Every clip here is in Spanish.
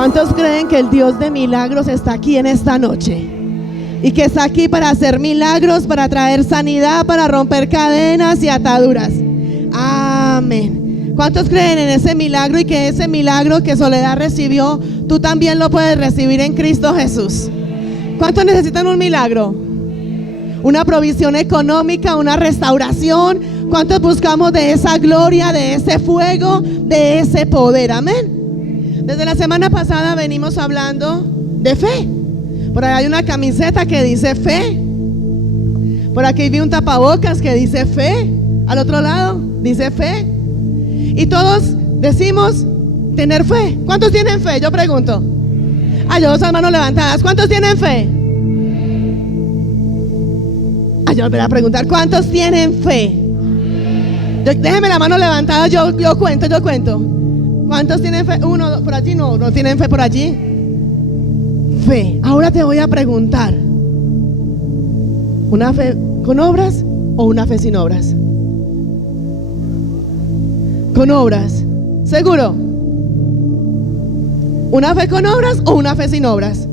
¿Cuántos creen que el Dios de milagros está aquí en esta noche? Y que está aquí para hacer milagros, para traer sanidad, para romper cadenas y ataduras. Amén. ¿Cuántos creen en ese milagro y que ese milagro que Soledad recibió, tú también lo puedes recibir en Cristo Jesús? ¿Cuántos necesitan un milagro? Una provisión económica, una restauración. ¿Cuántos buscamos de esa gloria, de ese fuego, de ese poder? Amén. Desde la semana pasada venimos hablando de fe. Por ahí hay una camiseta que dice fe. Por aquí vi un tapabocas que dice fe. Al otro lado dice fe. Y todos decimos tener fe. ¿Cuántos tienen fe? Yo pregunto. Yo dos manos levantadas. ¿Cuántos tienen fe? Yo volveré a preguntar. ¿Cuántos tienen fe? Déjenme la mano levantada. Yo cuento. ¿Cuántos tienen fe? Uno por allí. No tienen fe por allí. Fe. Ahora te voy a preguntar, ¿una fe con obras o una fe sin obras? Con obras, ¿seguro? ¿Una fe con obras o una fe sin obras?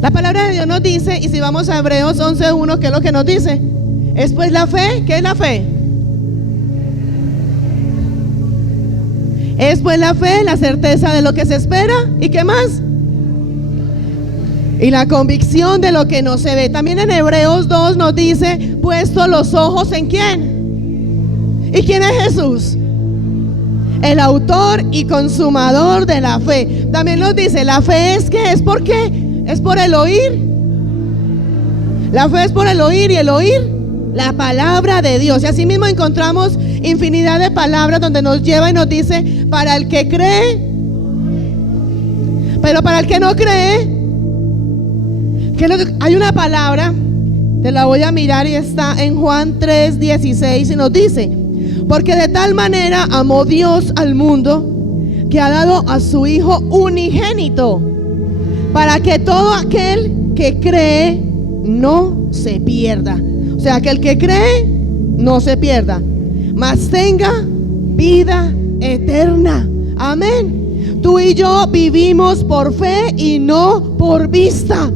La palabra de Dios nos dice, y si vamos a Hebreos 11:1, ¿qué es lo que nos dice? Es pues la fe. ¿Qué es la fe? Es pues la fe, la certeza de lo que se espera. ¿Y qué más? Y la convicción de lo que no se ve. También en Hebreos 2 nos dice, puesto los ojos ¿en quién? ¿Y quién es Jesús? El autor y consumador de la fe. También nos dice, la fe es ¿qué? ¿Es por qué? Es por el oír. La fe es por el oír, y el oír la palabra de Dios. Y así mismo encontramos infinidad de palabras donde nos lleva y nos dice, para el que cree, pero para el que no cree, hay una palabra, te la voy a mirar, y está en Juan 3:16, y nos dice, porque de tal manera amó Dios al mundo, que ha dado a su Hijo unigénito, para que todo aquel que cree no se pierda. O sea, que el que cree no se pierda, mas tenga vida eterna. Amén. Tú y yo vivimos por fe y no por vista.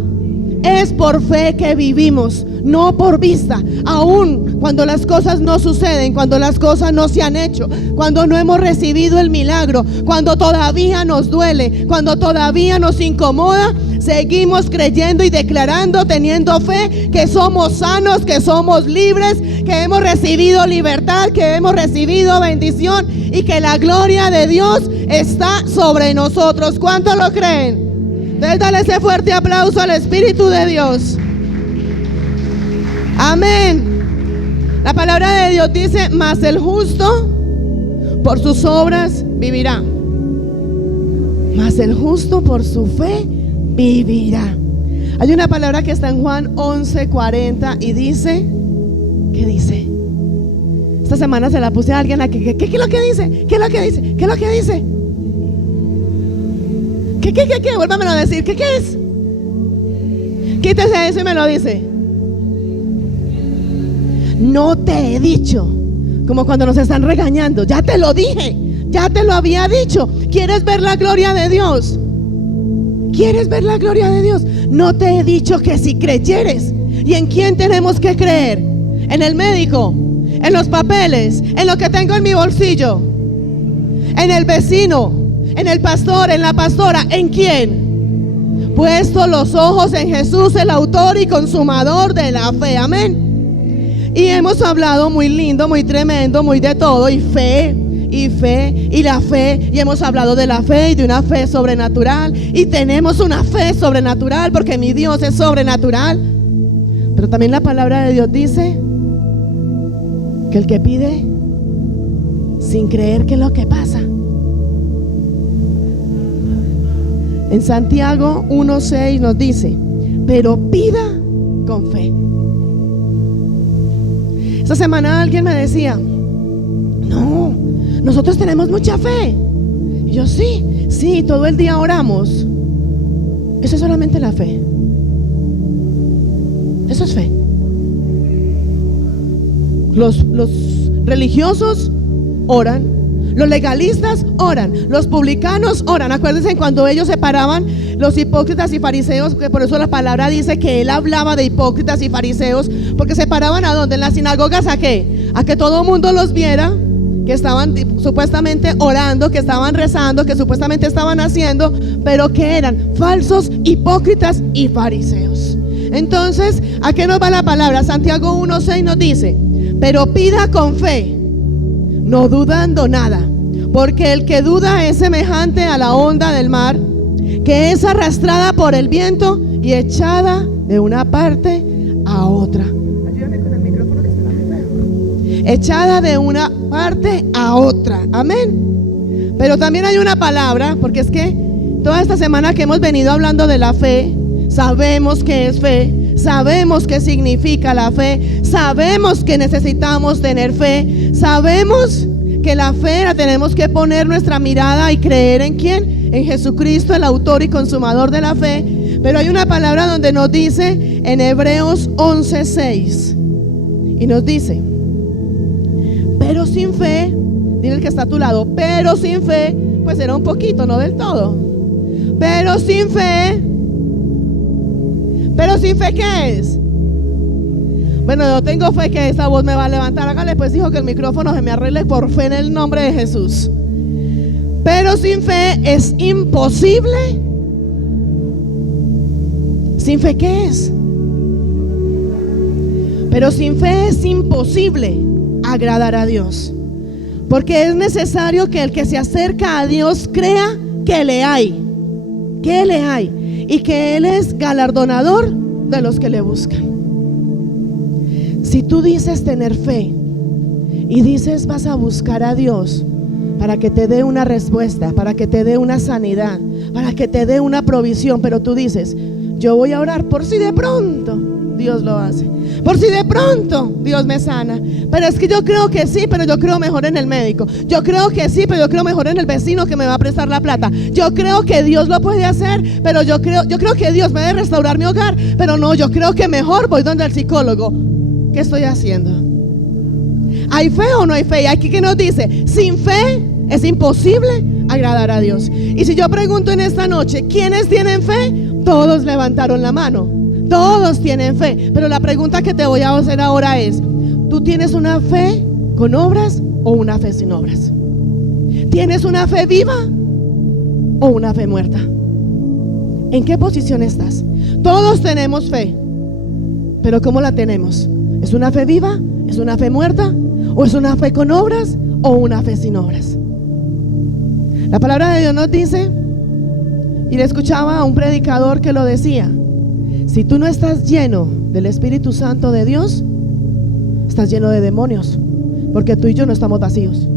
Es por fe que vivimos, no por vista. Aún cuando las cosas no suceden, cuando las cosas no se han hecho, cuando no hemos recibido el milagro, cuando todavía nos duele, cuando todavía nos incomoda, seguimos creyendo y declarando, teniendo fe, que somos sanos, que somos libres, que hemos recibido libertad, que hemos recibido bendición y que la gloria de Dios está sobre nosotros. ¿Cuántos lo creen? Entonces dale ese fuerte aplauso al Espíritu de Dios. Amén. La palabra de Dios dice, mas el justo por sus obras vivirá. Mas el justo por su fe vivirá. Hay una palabra que está en Juan 11:40 y dice, ¿qué dice? Esta semana se la puse a alguien aquí. ¿Qué es lo que dice? ¿Qué es lo que dice? ¿Qué es lo que dice? ¿Qué? Vuélvamelo a decir. ¿Qué es? Quítese eso y me lo dice. No te he dicho. Como cuando nos están regañando. Ya te lo dije. Ya te lo había dicho. ¿Quieres ver la gloria de Dios? ¿Quieres ver la gloria de Dios? No te he dicho que si creyeres. ¿Y en quién tenemos que creer? ¿En el médico? ¿En los papeles? ¿En lo que tengo en mi bolsillo? ¿En el vecino? ¿En el pastor? ¿En la pastora? ¿En quién? Puesto los ojos en Jesús, el autor y consumador de la fe. Amén. Y hemos hablado muy lindo, muy tremendo, muy de todo, y fe, y la fe, y hemos hablado de la fe y de una fe sobrenatural, y tenemos una fe sobrenatural porque mi Dios es sobrenatural. Pero también la palabra de Dios dice que el que pide sin creer, ¿qué es lo que pasa? En Santiago 1:6 nos dice, pero pida con fe. Esta semana alguien me decía, no, nosotros tenemos mucha fe. Y yo, sí, todo el día oramos. Eso es solamente la fe. Eso es fe. Los religiosos oran, Los legalistas oran, los publicanos oran. Acuérdense cuando ellos separaban los hipócritas y fariseos, que por eso la palabra dice que él hablaba de hipócritas y fariseos, porque separaban ¿a dónde? En las sinagogas, ¿a qué? A que todo el mundo los viera, que estaban supuestamente orando, que estaban rezando, que supuestamente estaban haciendo, pero que eran falsos hipócritas y fariseos. Entonces, ¿a qué nos va la palabra? Santiago 1:6 nos dice: pero pida con fe, no dudando nada, porque el que duda es semejante a la onda del mar, que es arrastrada por el viento y echada de una parte a otra. Ayúdame con el micrófono que se la me pega. Echada de una parte a otra. Amén. Pero también hay una palabra, porque es que toda esta semana que hemos venido hablando de la fe, sabemos qué es fe, sabemos qué significa la fe, sabemos que necesitamos tener fe, sabemos que la fe la tenemos que poner nuestra mirada y creer ¿en quién? En Jesucristo, el autor y consumador de la fe. Pero hay una palabra donde nos dice en Hebreos 11:6, y nos dice: pero sin fe, dile el que está a tu lado, pero sin fe, pues era un poquito, no del todo. Pero sin fe, ¿qué es? Bueno, yo tengo fe que esa voz me va a levantar. Hágale pues, hijo, que el micrófono se me arregle por fe en el nombre de Jesús. Pero sin fe es imposible. ¿Sin fe qué es? Pero sin fe es imposible agradar a Dios, porque es necesario que el que se acerca a Dios crea que le hay, y que Él es galardonador de los que le buscan. Si tú dices tener fe y dices vas a buscar a Dios para que te dé una respuesta, para que te dé una sanidad, para que te dé una provisión, pero tú dices yo voy a orar por si de pronto Dios lo hace, por si de pronto Dios me sana, pero es que yo creo que sí, pero yo creo mejor en el médico, yo creo que sí, pero yo creo mejor en el vecino que me va a prestar la plata, yo creo que Dios lo puede hacer, pero yo creo que Dios me debe restaurar mi hogar, pero no, yo creo que mejor voy donde el psicólogo. ¿Qué estoy haciendo? ¿Hay fe o no hay fe? Y aquí que nos dice, sin fe es imposible agradar a Dios. Y si yo pregunto en esta noche, ¿quiénes tienen fe? Todos levantaron la mano. Todos tienen fe. Pero la pregunta que te voy a hacer ahora es: ¿tú tienes una fe con obras o una fe sin obras? ¿Tienes una fe viva o una fe muerta? ¿En qué posición estás? Todos tenemos fe, pero ¿cómo la tenemos? ¿Es una fe viva? ¿Es una fe muerta? ¿O es una fe con obras o una fe sin obras? La palabra de Dios nos dice, y le escuchaba a un predicador que lo decía: si tú no estás lleno del Espíritu Santo de Dios, estás lleno de demonios, porque tú y yo no estamos vacíos.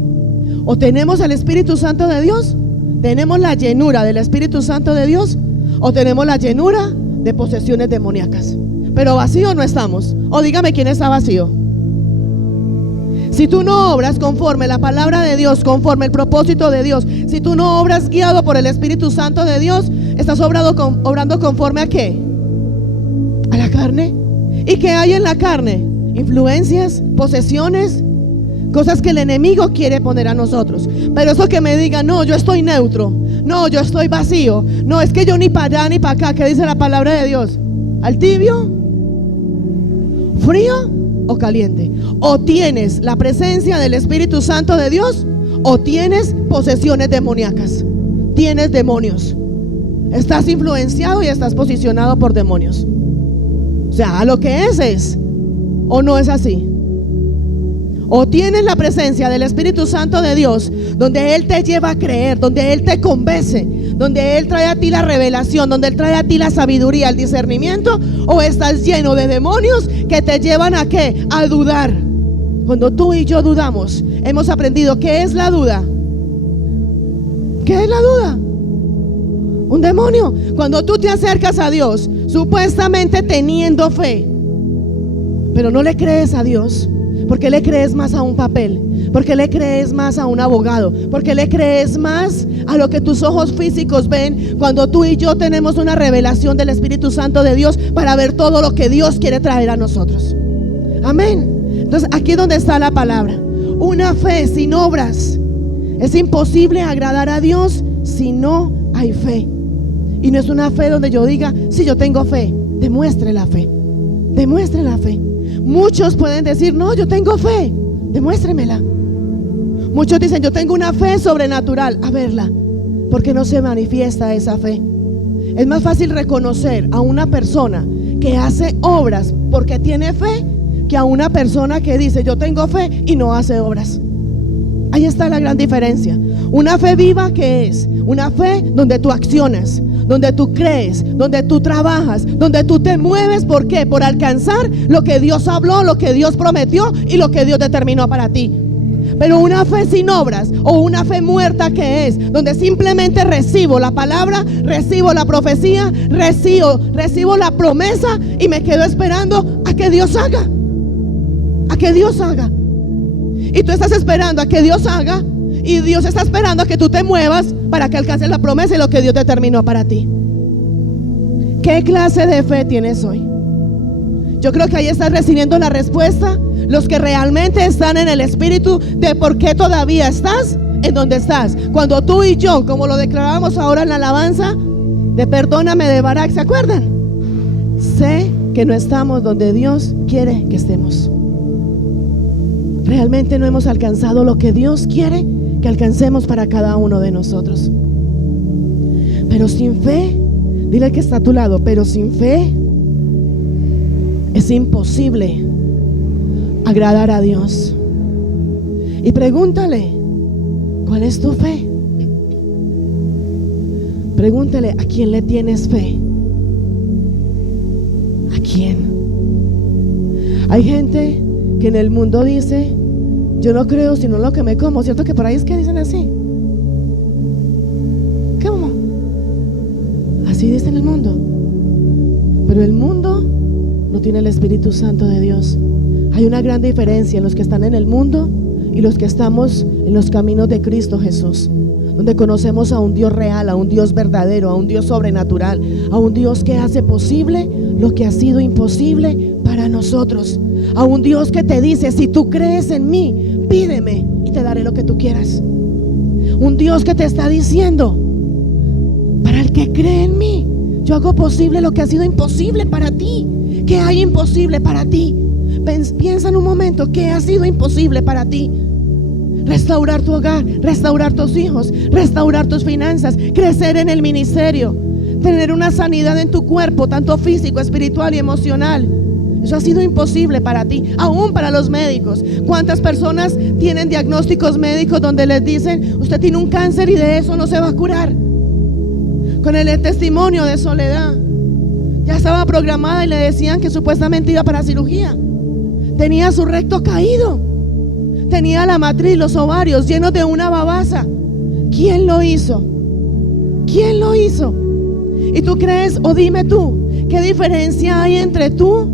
O tenemos el Espíritu Santo de Dios, tenemos la llenura del Espíritu Santo de Dios, o tenemos la llenura de posesiones demoníacas. Pero vacío no estamos. O dígame quién está vacío. Si tú no obras conforme la palabra de Dios, conforme el propósito de Dios, si tú no obras guiado por el Espíritu Santo de Dios, estás obrando conforme ¿a qué? A la carne. ¿Y qué hay en la carne? Influencias, posesiones, cosas que el enemigo quiere poner a nosotros. Pero eso que me diga, no, yo estoy neutro, no, yo estoy vacío, no, es que yo ni para allá ni para acá. ¿Qué dice la palabra de Dios? ¿Al tibio? ¿Frío o caliente? O tienes la presencia del Espíritu Santo de Dios, o tienes posesiones demoníacas. Tienes demonios. Estás influenciado y estás posicionado por demonios. O sea, a lo que es, o no es así. O tienes la presencia del Espíritu Santo de Dios, donde Él te lleva a creer, donde Él te convence, donde Él trae a ti la revelación, donde Él trae a ti la sabiduría, el discernimiento, o estás lleno de demonios que te llevan ¿a qué? A dudar. Cuando tú y yo dudamos, hemos aprendido ¿qué es la duda? ¿Qué es la duda? Un demonio. Cuando tú te acercas a Dios, supuestamente teniendo fe, pero no le crees a Dios, porque le crees más a un papel, porque le crees más a un abogado, porque le crees más a lo que tus ojos físicos ven, cuando tú y yo tenemos una revelación del Espíritu Santo de Dios para ver todo lo que Dios quiere traer a nosotros. Amén. Entonces aquí es donde está la palabra. Una fe sin obras Es imposible agradar a Dios si no hay fe. Y no es una fe donde yo diga, sí, yo tengo fe. Demuestre la fe. Demuestre la fe. Muchos pueden decir, no, yo tengo fe. Demuéstremela. Muchos dicen, yo tengo una fe sobrenatural. A verla. ¿Por qué no se manifiesta esa fe? Es más fácil reconocer a una persona que hace obras porque tiene fe que a una persona que dice, yo tengo fe y no hace obras. Ahí está la gran diferencia. Una fe viva, que es una fe donde tú accionas, donde tú crees, donde tú trabajas, donde tú te mueves. ¿Por qué? Por alcanzar lo que Dios habló, lo que Dios prometió y lo que Dios determinó para ti. Pero una fe sin obras, o una fe muerta, que es donde simplemente recibo la palabra, recibo la profecía, recibo la promesa y me quedo esperando a que Dios haga. A que Dios haga. Y tú estás esperando a que Dios haga, y Dios está esperando a que tú te muevas para que alcances la promesa y lo que Dios determinó para ti. ¿Qué clase de fe tienes hoy? Yo creo que ahí estás recibiendo la respuesta, los que realmente están en el espíritu, de por qué todavía estás en donde estás. Cuando tú y yo, como lo declarábamos ahora en la alabanza de Perdóname de Barak, ¿se acuerdan? Sé que no estamos donde Dios quiere que estemos. Realmente no hemos alcanzado lo que Dios quiere que alcancemos para cada uno de nosotros. Pero sin fe, dile al que está a tu lado, pero sin fe es imposible agradar a Dios. Y pregúntale, ¿cuál es tu fe? Pregúntale, ¿a quién le tienes fe? ¿A quién? Hay gente que en el mundo dice, yo no creo sino lo que me como. ¿Cierto que por ahí es que dicen así? ¿Cómo? Así dice en el mundo. Pero el mundo no tiene el Espíritu Santo de Dios. Hay una gran diferencia en los que están en el mundo y los que estamos en los caminos de Cristo Jesús, donde conocemos a un Dios real, a un Dios verdadero, a un Dios sobrenatural, a un Dios que hace posible lo que ha sido imposible para nosotros, a un Dios que te dice, si tú crees en mí, pídeme y te daré lo que tú quieras. Un Dios que te está diciendo, para el que cree en mí, yo hago posible lo que ha sido imposible para ti. ¿Qué hay imposible para ti? Piensa en un momento, ¿qué ha sido imposible para ti? Restaurar tu hogar, restaurar tus hijos, restaurar tus finanzas, crecer en el ministerio, tener una sanidad en tu cuerpo, tanto físico, espiritual y emocional. Eso ha sido imposible para ti, aún para los médicos. ¿Cuántas personas tienen diagnósticos médicos donde les dicen, usted tiene un cáncer y de eso no se va a curar? Con el testimonio de Soledad, ya estaba programada y le decían que supuestamente iba para cirugía. Tenía su recto caído, tenía la matriz, los ovarios llenos de una babasa. ¿Quién lo hizo? ¿Quién lo hizo? ¿Y tú crees, o dime tú, qué diferencia hay entre tú,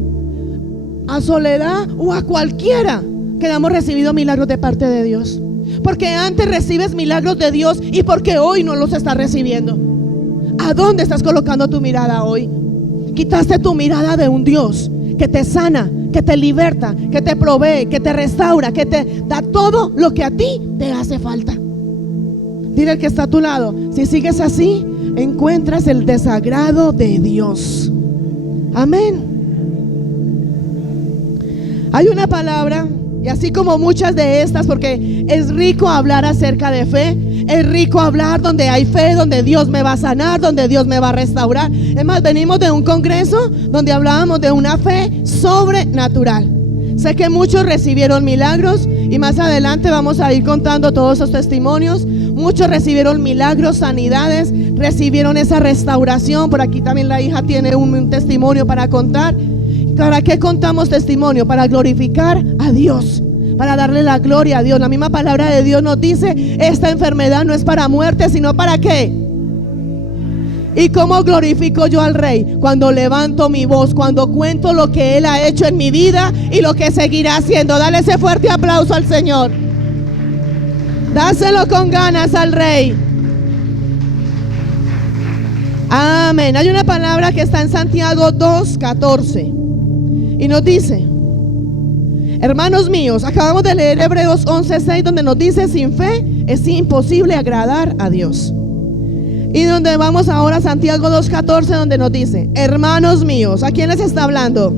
a Soledad o a cualquiera que hemos recibido milagros de parte de Dios? Porque antes recibes milagros de Dios y porque hoy no los estás recibiendo. ¿A dónde estás colocando tu mirada hoy? Quitaste tu mirada de un Dios que te sana, que te liberta, que te provee, que te restaura, que te da todo lo que a ti te hace falta. Dile al que está a tu lado, si sigues así, encuentras el desagrado de Dios. Amén. Hay una palabra, y así como muchas de estas, porque es rico hablar acerca de fe, es rico hablar donde hay fe, donde Dios me va a sanar, donde Dios me va a restaurar. Es más, venimos de un congreso donde hablábamos de una fe sobrenatural. Sé que muchos recibieron milagros y más adelante vamos a ir contando todos esos testimonios. Muchos recibieron milagros, sanidades, recibieron esa restauración. Por aquí también la hija tiene un testimonio para contar. ¿Para qué contamos testimonio? Para glorificar a Dios, para darle la gloria a Dios. La misma palabra de Dios nos dice, esta enfermedad no es para muerte, sino para ¿qué? ¿Y cómo glorifico yo al Rey? Cuando levanto mi voz, cuando cuento lo que Él ha hecho en mi vida y lo que seguirá haciendo. Dale ese fuerte aplauso al Señor. Dáselo con ganas al Rey. Amén. Hay una palabra que está en Santiago 2:14 y nos dice, hermanos míos, acabamos de leer Hebreos 11:6, donde nos dice, sin fe es imposible agradar a Dios. Y donde vamos ahora, Santiago 2:14, donde nos dice: hermanos míos, ¿a quién les está hablando?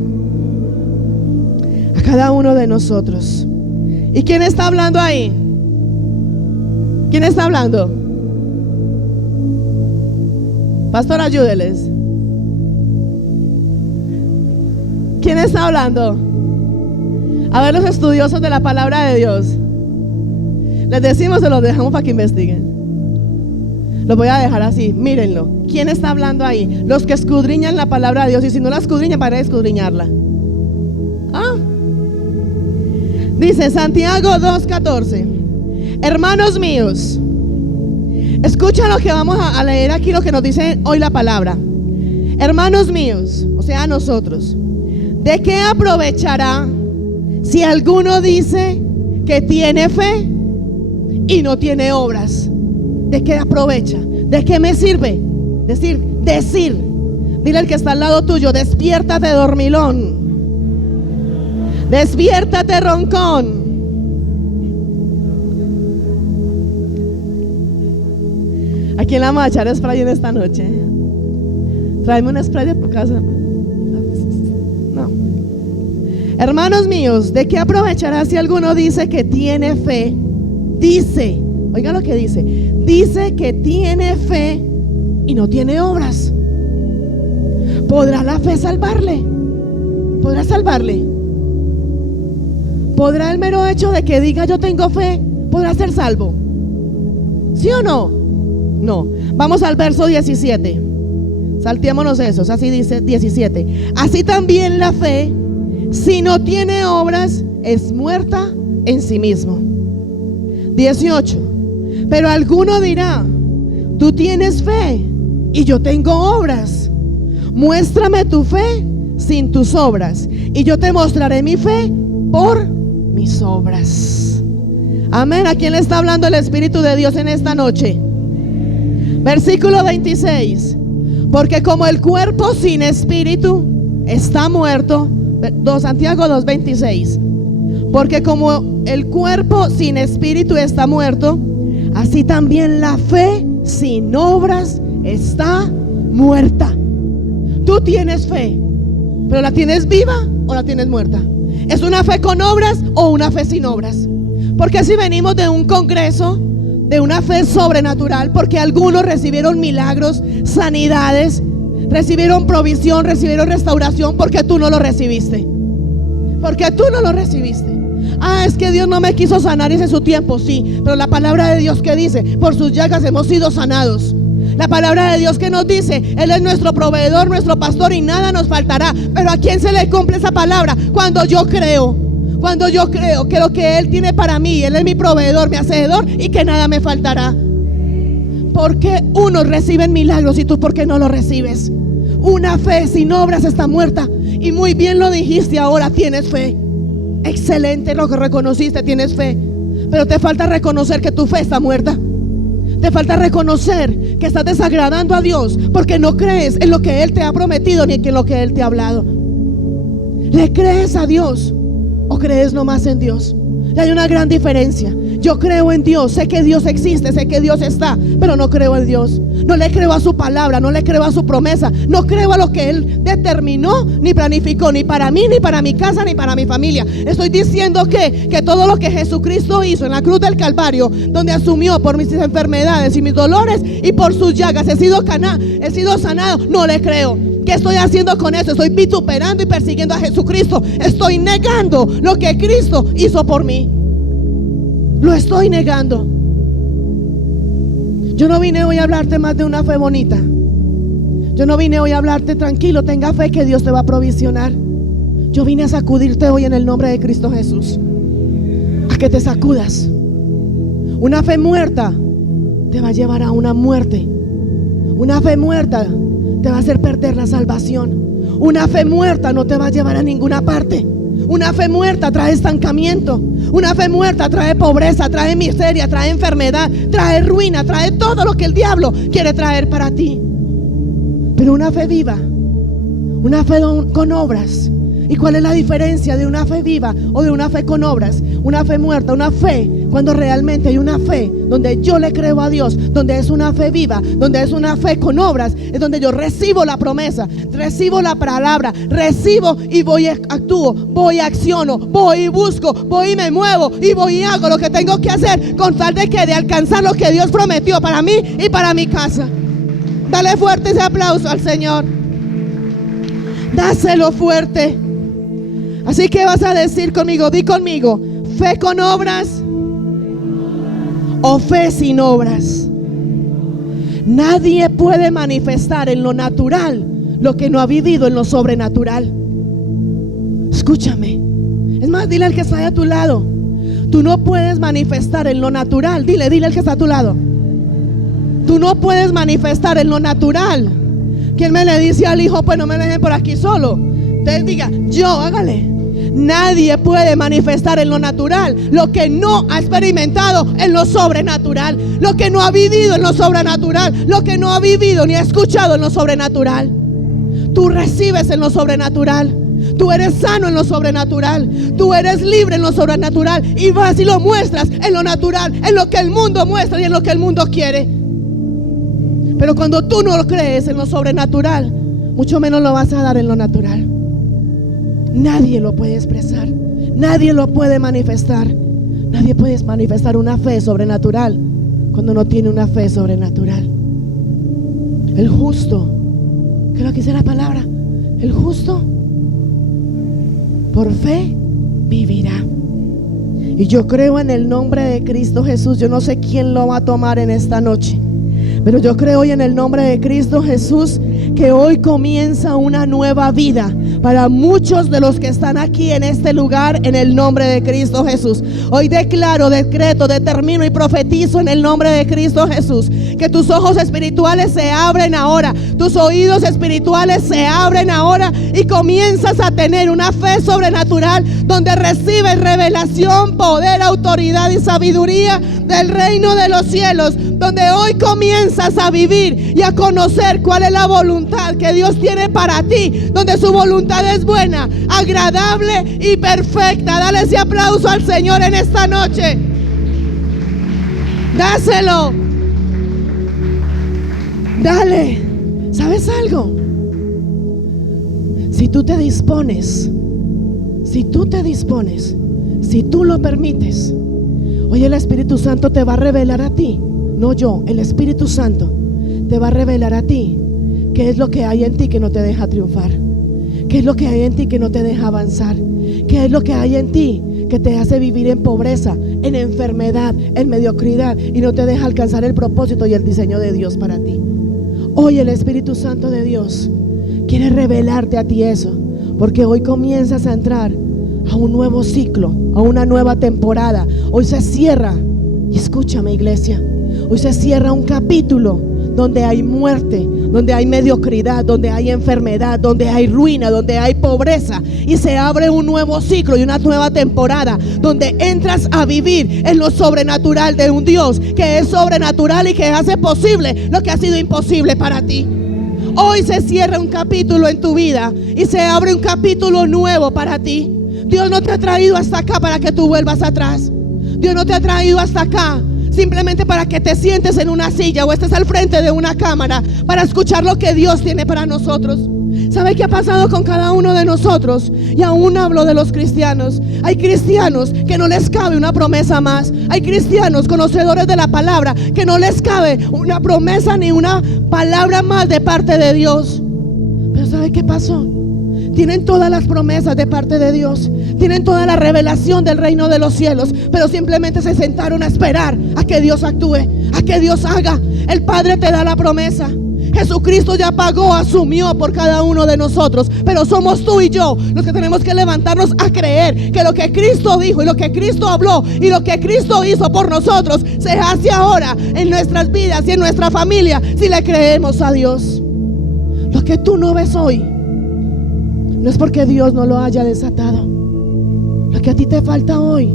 A cada uno de nosotros. ¿Y quién está hablando ahí? ¿Quién está hablando? Pastor, ayúdeles. ¿Quién está hablando? A ver, los estudiosos de la palabra de Dios. Les decimos, se los dejamos para que investiguen. Los voy a dejar así, mírenlo. ¿Quién está hablando ahí? Los que escudriñan la palabra de Dios. Y si no la escudriñan, para escudriñarla. Dice Santiago 2:14: hermanos míos, escucha lo que vamos a leer aquí, lo que nos dice hoy la palabra. Hermanos míos, o sea, nosotros, ¿de qué aprovechará si alguno dice que tiene fe y no tiene obras? ¿De qué aprovecha? ¿De qué me sirve? Decir. Dile al que está al lado tuyo: despiértate, dormilón. Despiértate, roncón. ¿A quién la vamos a echar spray en esta noche? Tráeme un spray de tu casa. No. Hermanos míos, ¿de qué aprovechará si alguno dice que tiene fe? Dice, oiga lo que dice. Dice que tiene fe y no tiene obras. ¿Podrá la fe salvarle? ¿Podrá salvarle? ¿Podrá el mero hecho de que diga yo tengo fe, podrá ser salvo? ¿Sí o no? No. Vamos al verso 17. Saltémonos esos. Así dice 17. Así también la fe, si no tiene obras, es muerta en sí mismo. 18. Pero alguno dirá: tú tienes fe y yo tengo obras. Muéstrame tu fe sin tus obras, y yo te mostraré mi fe por mis obras. Amén. ¿A quién le está hablando el Espíritu de Dios en esta noche? Versículo 26. Porque como el cuerpo sin espíritu está muerto. Santiago 2:26. Porque como el cuerpo sin espíritu está muerto, así también la fe sin obras está muerta. Tú tienes fe, pero ¿la tienes viva o la tienes muerta? ¿Es una fe con obras o una fe sin obras? Porque si venimos de un congreso de una fe sobrenatural, porque algunos recibieron milagros, sanidades, recibieron provisión, recibieron restauración, porque tú no lo recibiste. Porque tú no lo recibiste. Es que Dios no me quiso sanar, ese es su tiempo, sí. Pero la palabra de Dios que dice: por sus llagas hemos sido sanados. La palabra de Dios que nos dice: Él es nuestro proveedor, nuestro pastor, y nada nos faltará. Pero ¿a quién se le cumple esa palabra? Cuando yo creo que lo que Él tiene para mí, Él es mi proveedor, mi hacedor, y que nada me faltará. ¿Por qué unos reciben milagros y tú por qué no lo recibes? Una fe sin obras está muerta. Y muy bien lo dijiste ahora, tienes fe. Excelente lo que reconociste, tienes fe. Pero te falta reconocer que tu fe está muerta. Te falta reconocer que estás desagradando a Dios porque no crees en lo que Él te ha prometido ni en lo que Él te ha hablado. ¿Le crees a Dios o crees nomás en Dios? Y hay una gran diferencia. Yo creo en Dios, sé que Dios existe, sé que Dios está, pero no creo en Dios. No le creo a su palabra, no le creo a su promesa, no creo a lo que Él determinó ni planificó, ni para mí, ni para mi casa, ni para mi familia. Estoy diciendo que todo lo que Jesucristo hizo en la cruz del Calvario, donde asumió por mis enfermedades y mis dolores, y por sus llagas he sido sanado, no le creo. ¿Qué estoy haciendo con eso? Estoy vituperando y persiguiendo a Jesucristo. Estoy negando lo que Cristo hizo por mí. Lo estoy negando. Yo no vine hoy a hablarte más de una fe bonita. Yo no vine hoy a hablarte tranquilo, tenga fe que Dios te va a provisionar. Yo vine a sacudirte hoy en el nombre de Cristo Jesús. A que te sacudas. Una fe muerta te va a llevar a una muerte. Una fe muerta te va a hacer perder la salvación. Una fe muerta no te va a llevar a ninguna parte. Una fe muerta trae estancamiento. Una fe muerta trae pobreza, trae miseria, trae enfermedad, trae ruina, trae todo lo que el diablo quiere traer para ti. Pero una fe viva, una fe con obras. ¿Y cuál es la diferencia de una fe viva o de una fe con obras? una fe muerta, una fe cuando realmente hay una fe donde yo le creo a Dios, donde es una fe viva, donde es una fe con obras, es donde yo recibo la promesa, recibo la palabra, recibo y voy y actúo, voy y acciono, voy y busco, voy y me muevo y voy y hago lo que tengo que hacer con tal de alcanzar lo que Dios prometió para mí y para mi casa. Dale fuerte ese aplauso al Señor. Dáselo fuerte. Así que vas a decir conmigo, di conmigo, fe con obras o fe sin obras. Nadie puede manifestar en lo natural lo que no ha vivido en lo sobrenatural. Escúchame. Es más, dile al que está a tu lado, tú no puedes manifestar en lo natural. Dile al que está a tu lado, tú no puedes manifestar en lo natural. ¿Quién me le dice al hijo, pues no me dejen por aquí solo? Usted diga, yo, hágale. Nadie puede manifestar en lo natural lo que no ha experimentado en lo sobrenatural, lo que no ha vivido en lo sobrenatural, lo que no ha vivido ni ha escuchado en lo sobrenatural. Tú recibes en lo sobrenatural. Tú eres sano en lo sobrenatural. Tú eres libre en lo sobrenatural. Y vas y lo muestras en lo natural, en lo que el mundo muestra y en lo que el mundo quiere. Pero cuando tú no lo crees en lo sobrenatural, mucho menos lo vas a dar en lo natural. Nadie lo puede expresar, nadie lo puede manifestar. Nadie puede manifestar una fe sobrenatural cuando no tiene una fe sobrenatural. El justo, ¿qué es lo que dice la palabra? El justo por fe vivirá. Y yo creo en el nombre de Cristo Jesús. Yo no sé quién lo va a tomar en esta noche, pero yo creo hoy en el nombre de Cristo Jesús que hoy comienza una nueva vida para muchos de los que están aquí en este lugar, en el nombre de Cristo Jesús. Hoy declaro, decreto, determino y profetizo en el nombre de Cristo Jesús que tus ojos espirituales se abren ahora, tus oídos espirituales se abren ahora y comienzas a tener una fe sobrenatural donde recibes revelación, poder, autoridad y sabiduría del reino de los cielos, donde hoy comienzas a vivir y a conocer cuál es la voluntad que Dios tiene para ti, donde su voluntad es buena, agradable y perfecta. Dale ese aplauso al Señor en esta noche. Dáselo. Dale. ¿Sabes algo? Si tú te dispones, si tú lo permites, hoy el Espíritu Santo te va a revelar a ti. No yo, el Espíritu Santo te va a revelar a ti qué es lo que hay en ti que no te deja triunfar, qué es lo que hay en ti que no te deja avanzar, qué es lo que hay en ti que te hace vivir en pobreza, en enfermedad, en mediocridad y no te deja alcanzar el propósito y el diseño de Dios para ti. Hoy el Espíritu Santo de Dios quiere revelarte a ti eso, porque hoy comienzas a entrar a un nuevo ciclo, a una nueva temporada. Hoy se cierra, y escúchame, iglesia, hoy se cierra un capítulo donde hay muerte, donde hay mediocridad, donde hay enfermedad, donde hay ruina, donde hay pobreza, y se abre un nuevo ciclo y una nueva temporada donde entras a vivir en lo sobrenatural de un Dios que es sobrenatural y que hace posible lo que ha sido imposible para ti. Hoy se cierra un capítulo en tu vida y se abre un capítulo nuevo para ti. Dios no te ha traído hasta acá para que tú vuelvas atrás. Dios no te ha traído hasta acá simplemente para que te sientes en una silla o estés al frente de una cámara para escuchar lo que Dios tiene para nosotros. ¿Sabe qué ha pasado con cada uno de nosotros? Y aún hablo de los cristianos. Hay cristianos que no les cabe una promesa más. Hay cristianos conocedores de la palabra que no les cabe una promesa ni una palabra más de parte de Dios. Pero ¿sabe qué pasó? Tienen todas las promesas de parte de Dios, tienen toda la revelación del reino de los cielos, pero simplemente se sentaron a esperar a que Dios actúe, a que Dios haga. El Padre te da la promesa. Jesucristo ya pagó, asumió por cada uno de nosotros, pero somos tú y yo los que tenemos que levantarnos a creer que lo que Cristo dijo y lo que Cristo habló y lo que Cristo hizo por nosotros se hace ahora en nuestras vidas y en nuestra familia si le creemos a Dios. Lo que tú no ves hoy no es porque Dios no lo haya desatado. Lo que a ti te falta hoy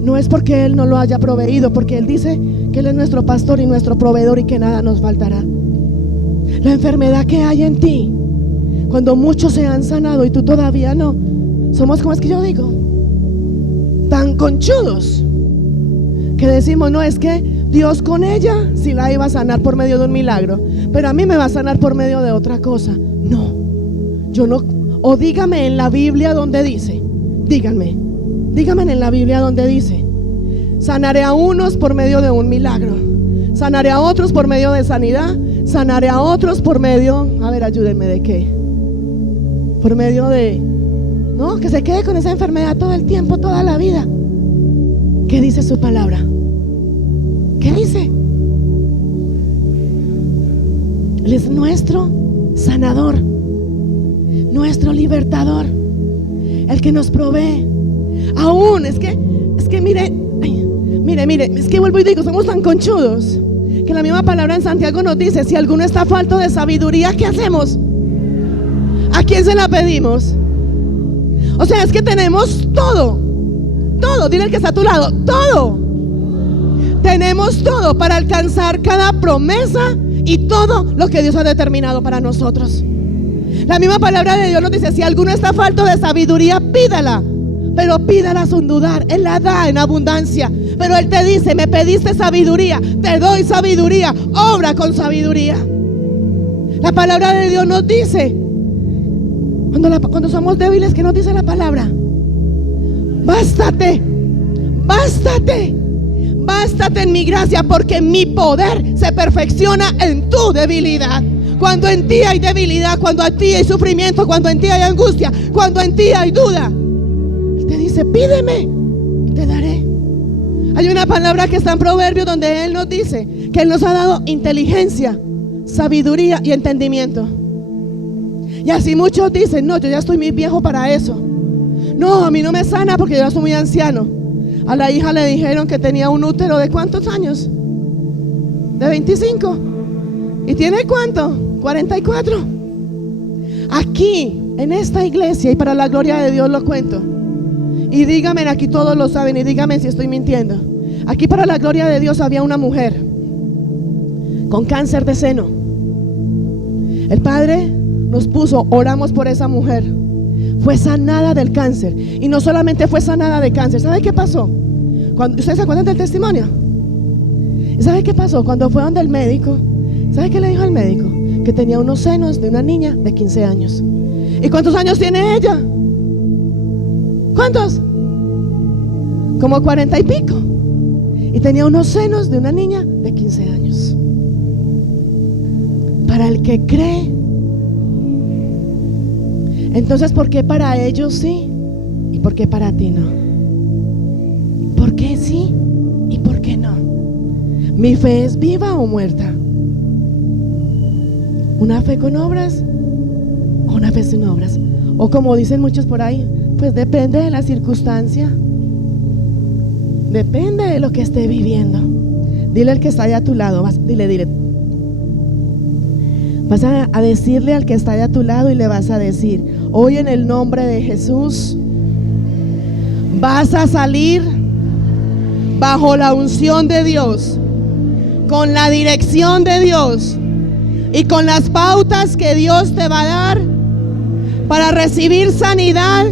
no es porque Él no lo haya proveído, porque Él dice que Él es nuestro pastor y nuestro proveedor y que nada nos faltará. La enfermedad que hay en ti, cuando muchos se han sanado y tú todavía no, somos, como es que yo digo, tan conchudos que decimos, no, es que Dios con ella sí la iba a sanar por medio de un milagro, pero a mí me va a sanar por medio de otra cosa. No, yo no. O dígame en la Biblia donde dice, díganme en la Biblia donde dice, sanaré a unos por medio de un milagro, sanaré a otros por medio de sanidad, sanaré a otros por medio, a ver, ayúdenme, ¿de qué? Por medio de, no, que se quede con esa enfermedad todo el tiempo, toda la vida. ¿Qué dice su palabra? ¿Qué dice? Él es nuestro sanador, nuestro libertador, el que nos provee. Aún, es que mire, es que vuelvo y digo, somos tan conchudos que la misma palabra en Santiago nos dice, si alguno está falto de sabiduría, ¿qué hacemos? ¿A quién se la pedimos? O sea, es que tenemos todo, dile al que está a tu lado, todo. Tenemos todo para alcanzar cada promesa y todo lo que Dios ha determinado para nosotros. La misma palabra de Dios nos dice, si alguno está falto de sabiduría, pídala, pero pídala sin dudar. Él la da en abundancia. Pero Él te dice, me pediste sabiduría, te doy sabiduría, obra con sabiduría. La palabra de Dios nos dice, cuando somos débiles, ¿qué nos dice la palabra? Bástate en mi gracia, porque mi poder se perfecciona en tu debilidad. Cuando en ti hay debilidad, cuando en ti hay sufrimiento, cuando en ti hay angustia, cuando en ti hay duda, Él te dice, pídeme y te daré. Hay una palabra que está en Proverbios donde Él nos dice que Él nos ha dado inteligencia, sabiduría y entendimiento. Y así muchos dicen, no, yo ya estoy muy viejo para eso. No, a mí no me sana porque yo ya soy muy anciano. A la hija le dijeron que tenía un útero de ¿cuántos años? De 25. ¿Y tiene cuánto? 44. Aquí, en esta iglesia, y para la gloria de Dios lo cuento. Y dígame, aquí todos lo saben, y dígame si estoy mintiendo. Aquí para la gloria de Dios había una mujer con cáncer de seno. El Padre nos puso, oramos por esa mujer. Fue sanada del cáncer. Y no solamente fue sanada de cáncer. ¿Sabe qué pasó? ¿Ustedes se acuerdan del testimonio? ¿Y sabe qué pasó? Cuando fue donde el médico, ¿sabe qué le dijo al médico? Que tenía unos senos de una niña de 15 años. ¿Y cuántos años tiene ella? ¿Cuántos? Como 40 y pico. Y tenía unos senos de una niña de 15 años. Para el que cree. Entonces, ¿por qué para ellos sí y por qué para ti no? ¿Por qué sí y por qué no? ¿Mi fe es viva o muerta? ¿Una fe con obras o una fe sin obras? O como dicen muchos por ahí, pues depende de la circunstancia, depende de lo que esté viviendo. Dile al que está allá a tu lado, dile. Vas a decirle al que está allá a tu lado y le vas a decir, hoy en el nombre de Jesús vas a salir bajo la unción de Dios, con la dirección de Dios y con las pautas que Dios te va a dar para recibir sanidad,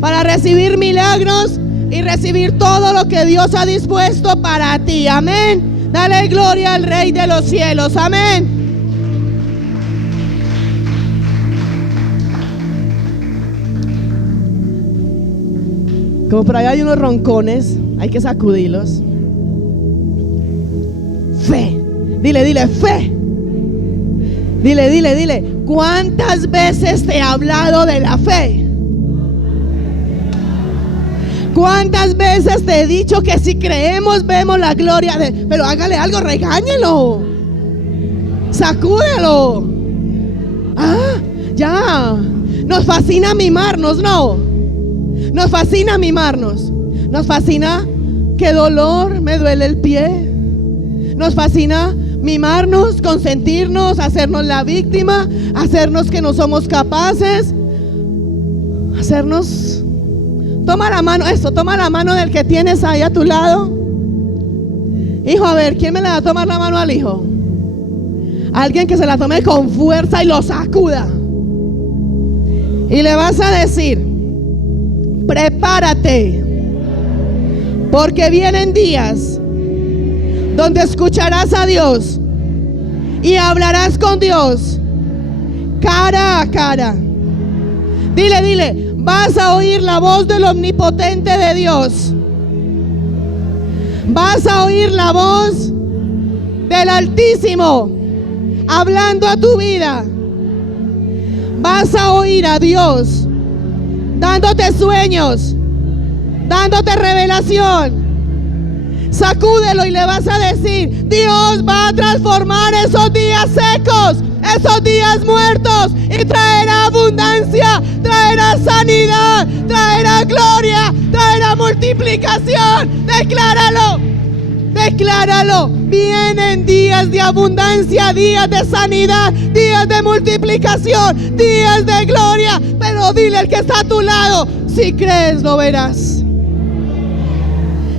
para recibir milagros y recibir todo lo que Dios ha dispuesto para ti. Amén. Dale gloria al Rey de los cielos. Amén. Como por ahí hay unos roncones, hay que sacudirlos. Fe. Dile, fe. Dile. ¿Cuántas veces te he hablado de la fe? ¿Cuántas veces te he dicho que si creemos vemos la gloria de... Pero hágale algo, regáñelo, sacúdelo. Ya. Nos fascina mimarnos, ¿no? Nos fascina mimarnos. Nos fascina, qué dolor, me duele el pie. Nos fascina mimarnos, consentirnos, hacernos la víctima, hacernos que no somos capaces, hacernos... Toma la mano del que tienes ahí a tu lado. Hijo, a ver, ¿quién me le va a tomar la mano al hijo? Alguien que se la tome con fuerza y lo sacuda. Y le vas a decir, prepárate Porque vienen días donde escucharás a Dios y hablarás con Dios cara a cara. Dile, vas a oír la voz del omnipotente de Dios. Vas a oír la voz del Altísimo hablando a tu vida. Vas a oír a Dios dándote sueños, dándote revelación. Sacúdelo y le vas a decir: Dios va a transformar esos días secos, esos días muertos, y traerá abundancia, traerá sanidad, traerá gloria, traerá multiplicación. Decláralo, decláralo. Vienen días de abundancia, días de sanidad, días de multiplicación, días de gloria. Pero dile al que está a tu lado: si crees, lo verás.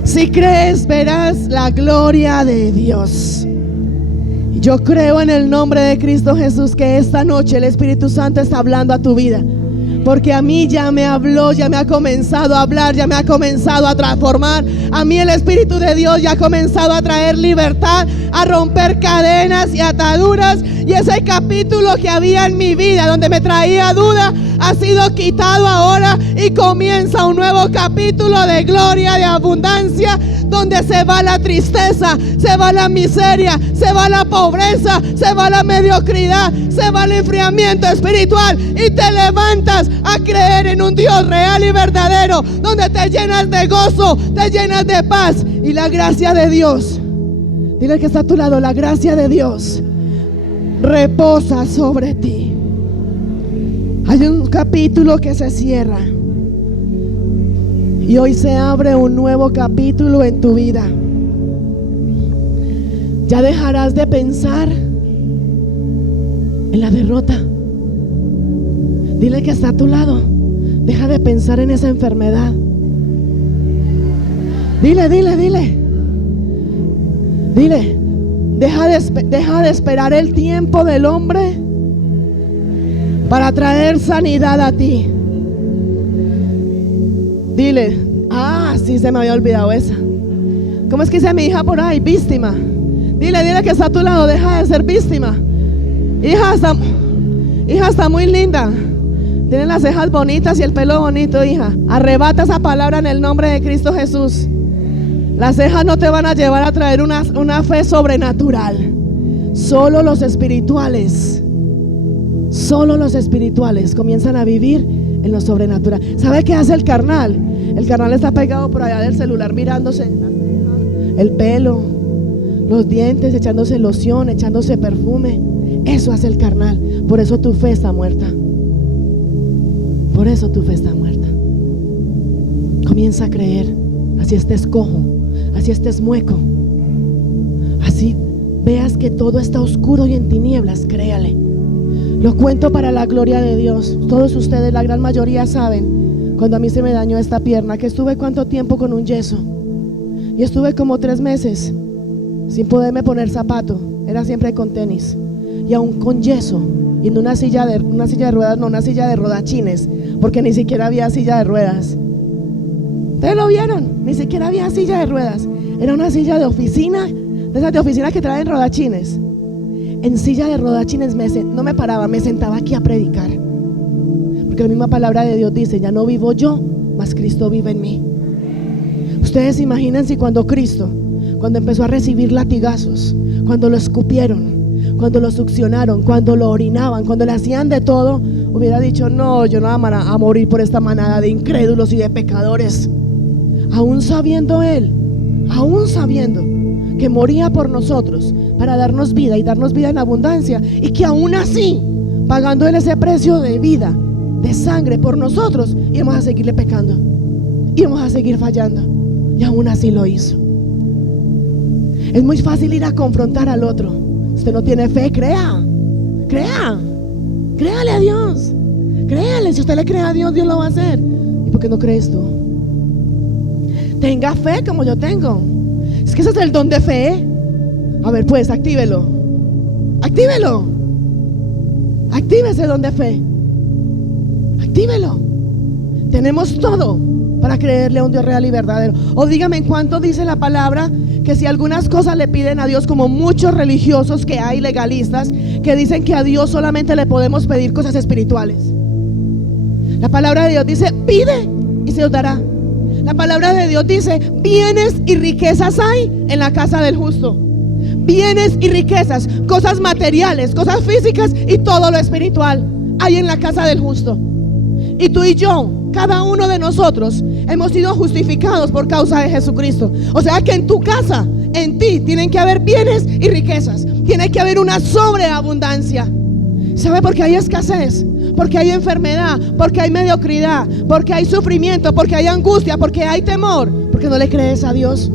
Si crees, verás la gloria de Dios. Yo creo en el nombre de Cristo Jesús que esta noche el Espíritu Santo está hablando a tu vida. Porque a mí ya me habló, ya me ha comenzado a hablar, ya me ha comenzado a transformar. A mí el Espíritu de Dios ya ha comenzado a traer libertad, a romper cadenas y ataduras. Y ese capítulo que había en mi vida, donde me traía duda, ha sido quitado ahora, y comienza un nuevo capítulo de gloria, de abundancia, donde se va la tristeza, se va la miseria, se va la pobreza, se va la mediocridad, se va el enfriamiento espiritual, y te levantas a creer en un Dios real y verdadero, donde te llenas de gozo, te llenas de paz, y la gracia de Dios, dile que está a tu lado, la gracia de Dios reposa sobre ti. Hay un capítulo que se cierra y hoy se abre un nuevo capítulo en tu vida. Ya dejarás de pensar en la derrota. Dile que está a tu lado: deja de pensar en esa enfermedad. Dile, deja de esperar el tiempo del hombre para traer sanidad a ti. Dile: sí, se me había olvidado esa. ¿Cómo es que dice mi hija por ahí? Víctima. Dile que está a tu lado: deja de ser víctima. Hija está muy linda. Tiene las cejas bonitas y el pelo bonito, hija. Arrebata esa palabra en el nombre de Cristo Jesús. Las cejas no te van a llevar a traer una fe sobrenatural. Solo los espirituales comienzan a vivir en lo sobrenatural. ¿Sabe qué hace el carnal? El carnal está pegado por allá del celular, mirándose la ceja, el pelo, los dientes, echándose loción, echándose perfume. Eso hace el carnal. Por eso tu fe está muerta. Por eso tu fe está muerta. Comienza a creer. Así estés cojo, así estés mueco, así veas que todo está oscuro y en tinieblas, créale. Lo cuento para la gloria de Dios. Todos ustedes, la gran mayoría, saben cuando a mí se me dañó esta pierna, que estuve cuánto tiempo con un yeso. Y estuve como 3 meses sin poderme poner zapato. Era siempre con tenis. Y aún con yeso. Y en una silla de ruedas, no, una silla de rodachines, porque ni siquiera había silla de ruedas. Ustedes lo vieron, ni siquiera había silla de ruedas. Era una silla de oficina, de esas de oficina que traen rodachines. En silla de rodachines no me paraba, me sentaba aquí a predicar. Porque la misma palabra de Dios dice: ya no vivo yo, mas Cristo vive en mí. Ustedes imagínense cuando Cristo, cuando empezó a recibir latigazos, cuando lo escupieron, cuando lo succionaron, cuando lo orinaban, cuando le hacían de todo, hubiera dicho: no, yo no voy a morir por esta manada de incrédulos y de pecadores. Aún sabiendo Él, aún sabiendo que moría por nosotros para darnos vida y darnos vida en abundancia, y que aún así, pagando Él ese precio de vida, de sangre por nosotros, íbamos a seguirle pecando, íbamos a seguir fallando, y aún así lo hizo. Es muy fácil ir a confrontar al otro. Usted no tiene fe, créale a Dios, créale. Si usted le cree a Dios, Dios lo va a hacer. ¿Y por qué no crees tú? Tenga fe como yo tengo. Es que ese es el don de fe. A ver, pues, actívelo. Active ese don de fe. Actívelo. Tenemos todo para creerle a un Dios real y verdadero. O dígame en cuánto dice la palabra que si algunas cosas le piden a Dios, como muchos religiosos que hay legalistas, que dicen que a Dios solamente le podemos pedir cosas espirituales. La palabra de Dios dice: pide y se os dará. La palabra de Dios dice: bienes y riquezas hay en la casa del justo. Bienes y riquezas, cosas materiales, cosas físicas y todo lo espiritual hay en la casa del justo. Y tú y yo, cada uno de nosotros, hemos sido justificados por causa de Jesucristo. O sea que en tu casa, en ti, tienen que haber bienes y riquezas. Tiene que haber una sobreabundancia. ¿Sabe por qué hay escasez? Porque hay enfermedad, porque hay mediocridad, porque hay sufrimiento, porque hay angustia, porque hay temor, porque no le crees a Dios.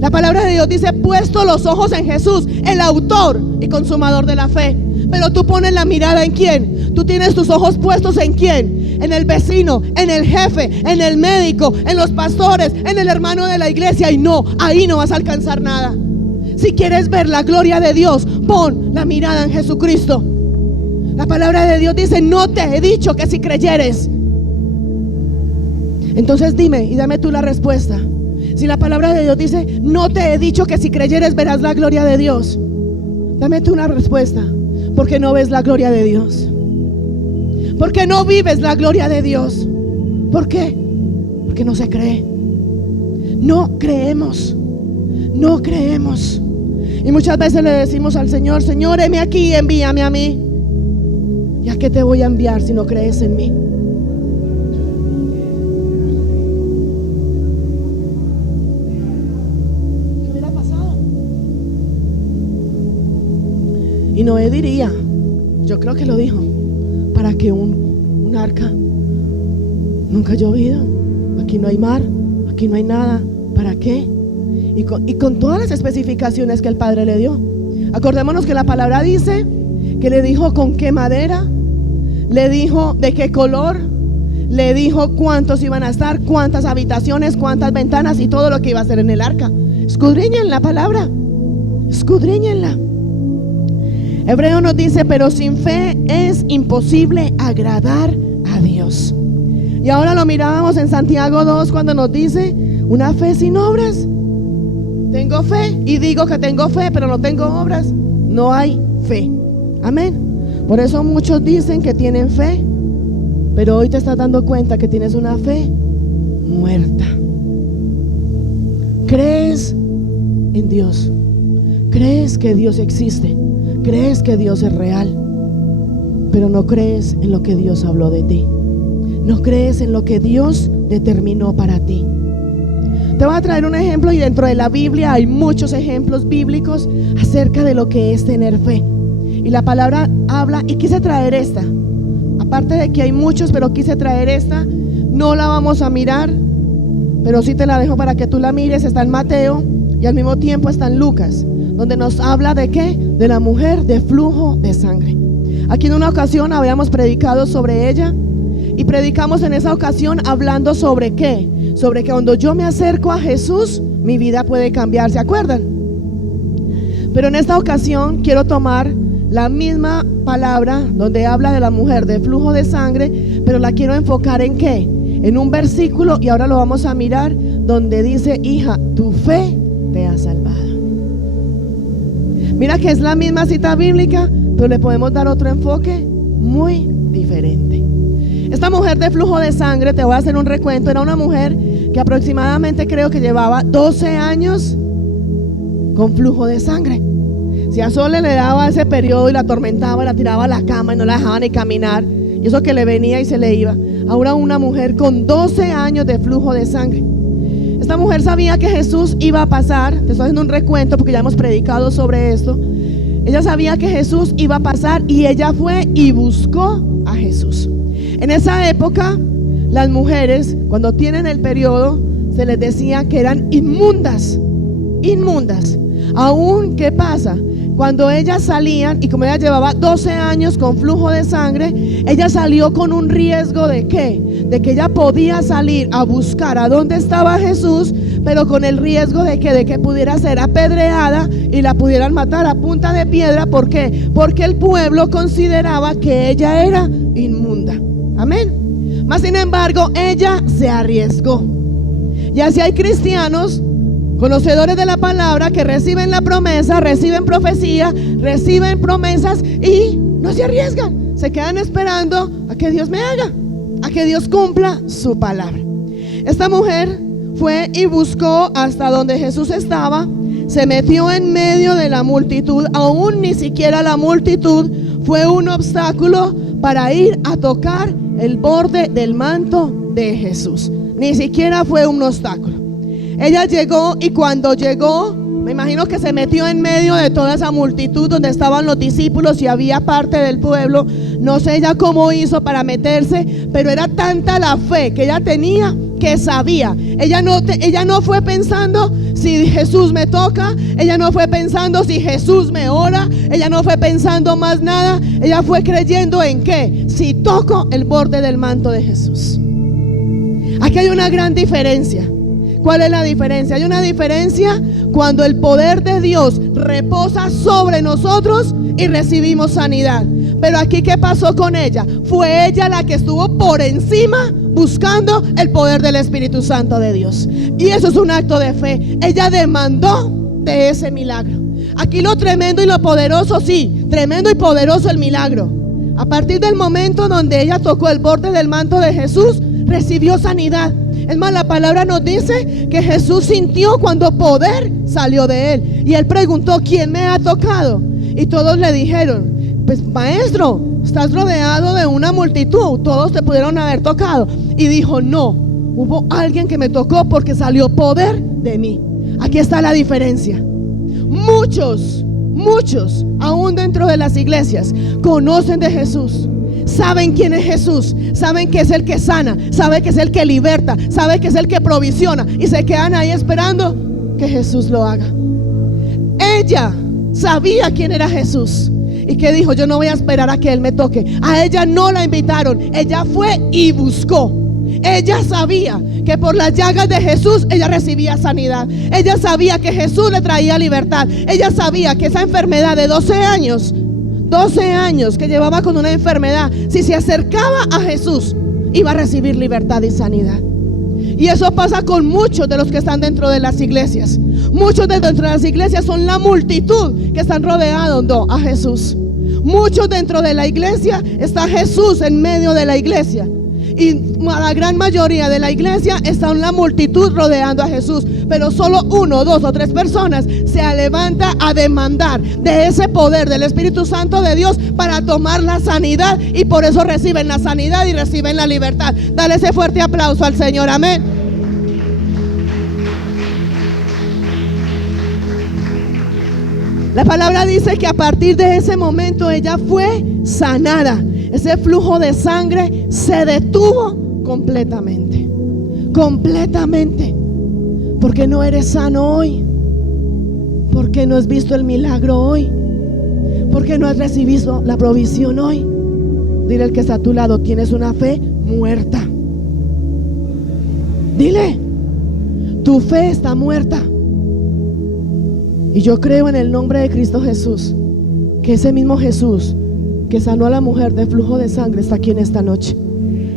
La palabra de Dios dice: puesto los ojos en Jesús, el autor y consumador de la fe. Pero tú pones la mirada en quién. Tú tienes tus ojos puestos en quién. En el vecino, en el jefe, en el médico, en los pastores, en el hermano de la iglesia. Y no, ahí no vas a alcanzar nada. Si quieres ver la gloria de Dios, pon la mirada en Jesucristo. La palabra de Dios dice: no te he dicho que si creyeres. Entonces dime y dame tú la respuesta. Si la palabra de Dios dice: no te he dicho que si creyeres verás la gloria de Dios, dame tú una respuesta. ¿Por qué no ves la gloria de Dios? ¿Por qué no vives la gloria de Dios? ¿Por qué? Porque no se cree. No creemos. No creemos. Y muchas veces le decimos al Señor: Señor, heme aquí, envíame a mí. ¿Y a qué te voy a enviar si no crees en mí? ¿Qué hubiera pasado? Y Noé diría, yo creo que lo dijo: ¿para qué un arca? Nunca ha llovido, aquí no hay mar, aquí no hay nada, ¿para qué? Y con todas las especificaciones que el Padre le dio. Acordémonos que la palabra dice que le dijo con qué madera, le dijo de qué color, le dijo cuántos iban a estar, cuántas habitaciones, cuántas ventanas y todo lo que iba a hacer en el arca. Escudriñen la palabra, escudriñenla. Hebreo nos dice: pero sin fe es imposible agradar a Dios. Y ahora lo mirábamos en Santiago 2 cuando nos dice: una fe sin obras. Tengo fe y digo que tengo fe, pero no tengo obras. No hay fe. Amén. Por eso muchos dicen que tienen fe, pero hoy te estás dando cuenta que tienes una fe muerta. Crees en Dios, crees que Dios existe, crees que Dios es real, pero no crees en lo que Dios habló de ti. No crees en lo que Dios determinó para ti. Te voy a traer un ejemplo, y dentro de la Biblia hay muchos ejemplos bíblicos acerca de lo que es tener fe. Y la palabra habla, y quise traer esta. Aparte de que hay muchos, pero quise traer esta. No la vamos a mirar, pero sí te la dejo para que tú la mires. Está en Mateo y al mismo tiempo está en Lucas, donde nos habla de ¿qué? De la mujer de flujo de sangre. Aquí en una ocasión habíamos predicado sobre ella, y predicamos en esa ocasión hablando sobre ¿qué? Sobre que cuando yo me acerco a Jesús, mi vida puede cambiar, ¿se acuerdan? Pero en esta ocasión quiero tomar la misma palabra donde habla de la mujer de flujo de sangre, pero la quiero enfocar en ¿qué? En un versículo, y ahora lo vamos a mirar, donde dice: hija, tu fe te ha salvado. Mira que es la misma cita bíblica, pero le podemos dar otro enfoque muy diferente. Esta mujer de flujo de sangre, te voy a hacer un recuento, era una mujer que aproximadamente creo que llevaba 12 años con flujo de sangre. Si a Sole le daba ese periodo y la atormentaba, la tiraba a la cama y no la dejaba ni caminar, y eso que le venía y se le iba. Ahora una mujer con 12 años de flujo de sangre. Esta mujer sabía que Jesús iba a pasar. Te estoy haciendo un recuento porque ya hemos predicado sobre esto. Ella sabía que Jesús iba a pasar, y ella fue y buscó a Jesús. En esa época, las mujeres, cuando tienen el periodo, se les decía que eran inmundas. Inmundas. Aún, ¿qué pasa? Cuando ellas salían, y como ella llevaba 12 años con flujo de sangre, ella salió con un riesgo de ¿qué? De que ella podía salir a buscar a dónde estaba Jesús, pero con el riesgo de que pudiera ser apedreada y la pudieran matar a punta de piedra. ¿Por qué? Porque el pueblo consideraba que ella era inmunda. Amén. Mas sin embargo, ella se arriesgó. Y así hay cristianos conocedores de la palabra que reciben la promesa, reciben profecía, reciben promesas y no se arriesgan. Se quedan esperando a que Dios me haga, a que Dios cumpla su palabra. Esta mujer fue y buscó hasta donde Jesús estaba, se metió en medio de la multitud, aún ni siquiera la multitud fue un obstáculo para ir a tocar el borde del manto de Jesús. Ni siquiera fue un obstáculo. Ella llegó y cuando llegó, me imagino que se metió en medio de toda esa multitud donde estaban los discípulos y había parte del pueblo. No sé ella cómo hizo para meterse, pero era tanta la fe que ella tenía que sabía. Ella no fue pensando si Jesús me toca, ella no fue pensando si Jesús me ora, ella no fue pensando más nada. Ella fue creyendo en que si toco el borde del manto de Jesús. Aquí hay una gran diferencia. ¿Cuál es la diferencia? Hay una diferencia cuando el poder de Dios reposa sobre nosotros y recibimos sanidad. Pero aquí, ¿qué pasó con ella? Fue ella la que estuvo por encima buscando el poder del Espíritu Santo de Dios. Y eso es un acto de fe. Ella demandó de ese milagro. Aquí lo tremendo y lo poderoso, sí, tremendo y poderoso el milagro. A partir del momento donde ella tocó el borde del manto de Jesús, recibió sanidad. Es más, la palabra nos dice que Jesús sintió cuando poder salió de él. Y él preguntó, ¿quién me ha tocado? Y todos le dijeron, pues maestro, estás rodeado de una multitud, todos te pudieron haber tocado. Y dijo, no, hubo alguien que me tocó porque salió poder de mí. Aquí está la diferencia. Muchos, aún dentro de las iglesias, conocen de Jesús. Saben quién es Jesús, saben que es el que sana, saben que es el que liberta, saben que es el que provisiona y se quedan ahí esperando que Jesús lo haga. Ella sabía quién era Jesús y que dijo, yo no voy a esperar a que Él me toque. A ella no la invitaron, ella fue y buscó. Ella sabía que por las llagas de Jesús ella recibía sanidad. Ella sabía que Jesús le traía libertad. Ella sabía que esa enfermedad de 12 años que llevaba con una enfermedad, si se acercaba a Jesús, iba a recibir libertad y sanidad. Y eso pasa con muchos de los que están dentro de las iglesias. Muchos de dentro de las iglesias son la multitud que están rodeando a Jesús. Muchos dentro de la iglesia está Jesús en medio de la iglesia. Y la gran mayoría de la iglesia está en la multitud rodeando a Jesús. Pero solo 1, 2 o 3 personas se levanta a demandar de ese poder del Espíritu Santo de Dios para tomar la sanidad. Y por eso reciben la sanidad y reciben la libertad. Dale ese fuerte aplauso al Señor, amén. La palabra dice que a partir de ese momento ella fue sanada. Ese flujo de sangre se detuvo completamente. Completamente. Porque no eres sano hoy. Porque no has visto el milagro hoy. Porque no has recibido la provisión hoy. Dile al que está a tu lado, tienes una fe muerta. Dile, tu fe está muerta. Y yo creo en el nombre de Cristo Jesús que ese mismo Jesús que sanó a la mujer de flujo de sangre está aquí en esta noche.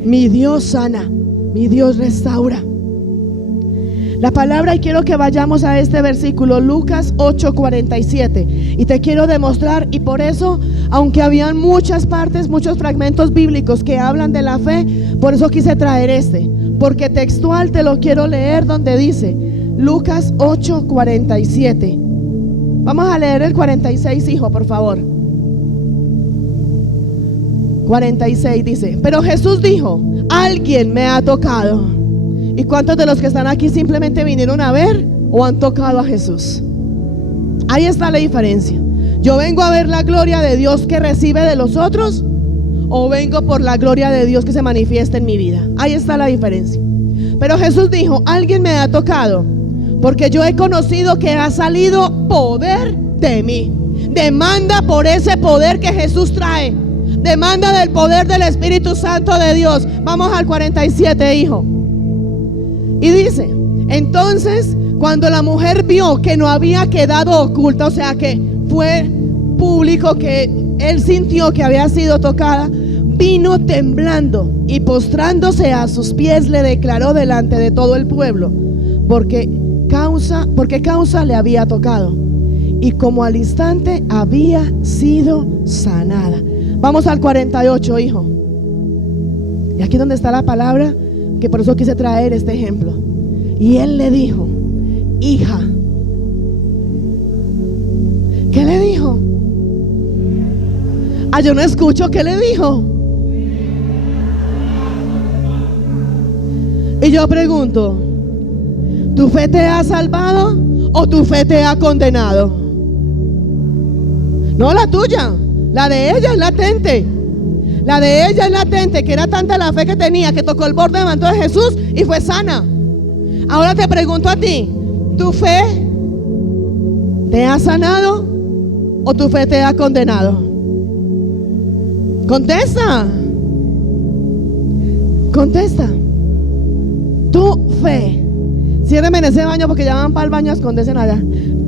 Mi Dios sana, mi Dios restaura. La palabra, y quiero que vayamos a este versículo, Lucas 8:47, y te quiero demostrar, y por eso, aunque habían muchas partes, muchos fragmentos bíblicos que hablan de la fe, por eso quise traer porque textual te lo quiero leer, donde dice Lucas 8:47. Vamos a leer el 46, hijo, por favor. 46 dice, pero Jesús dijo, alguien me ha tocado. ¿Y cuántos de los que están aquí simplemente vinieron a ver o han tocado a Jesús? Ahí está la diferencia. Yo vengo a ver la gloria de Dios que recibe de los otros, o vengo por la gloria de Dios que se manifiesta en mi vida. Ahí está la diferencia. Pero Jesús dijo, alguien me ha tocado, porque yo he conocido que ha salido poder de mí. Demanda por ese poder que Jesús trae. Demanda del poder del Espíritu Santo de Dios. Vamos al 47, hijo. Y dice, entonces, cuando la mujer vio que no había quedado oculta, o sea que fue público, que él sintió que había sido tocada, vino temblando y postrándose a sus pies le declaró delante de todo el pueblo por qué causa le había tocado y como al instante había sido sanada. Vamos al 48, hijo. Y aquí donde está la palabra, que por eso quise traer este ejemplo. Y él le dijo: hija. ¿Qué le dijo? Yo no escucho. ¿Qué le dijo? Y yo pregunto: ¿tu fe te ha salvado o tu fe te ha condenado? No la tuya, la de ella es latente. La de ella es latente, que era tanta la fe que tenía que tocó el borde del manto de Jesús y fue sana. Ahora te pregunto a ti: ¿tu fe te ha sanado o tu fe te ha condenado? Contesta. Contesta. Tu fe. Ciérreme en ese baño porque ya van para el baño a esconderse allá.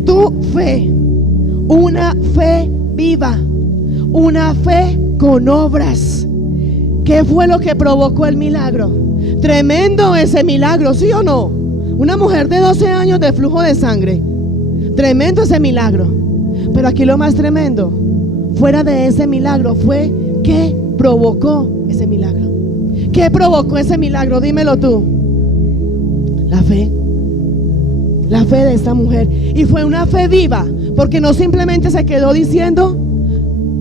Tu fe. Una fe viva. Una fe con obras. ¿Qué fue lo que provocó el milagro? Tremendo ese milagro, ¿sí o no? Una mujer de 12 años de flujo de sangre. Tremendo ese milagro. Pero aquí lo más tremendo, fuera de ese milagro, fue ¿qué provocó ese milagro? ¿Qué provocó ese milagro? Dímelo tú. La fe. La fe de esta mujer. Y fue una fe viva, porque no simplemente se quedó diciendo: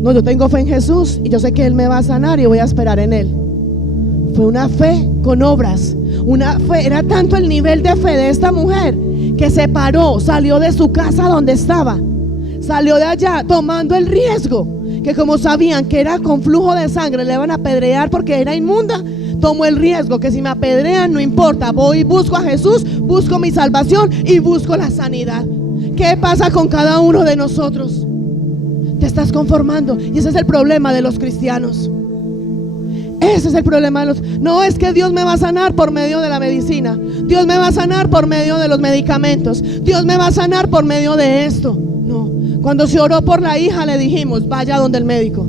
no, yo tengo fe en Jesús y yo sé que Él me va a sanar y voy a esperar en Él. Fue una fe con obras. Una fe, era tanto el nivel de fe de esta mujer que se paró, salió de su casa donde estaba, salió de allá tomando el riesgo, que como sabían que era con flujo de sangre, le iban a apedrear porque era inmunda. Tomó el riesgo que si me apedrean no importa, voy y busco a Jesús, busco mi salvación y busco la sanidad. ¿Qué pasa con cada uno de nosotros? Te estás conformando, y ese es el problema de los cristianos. Ese es el problema de los... No es que Dios me va a sanar por medio de la medicina, Dios me va a sanar por medio de los medicamentos, Dios me va a sanar por medio de esto. No, cuando se oró por la hija le dijimos: vaya donde el médico,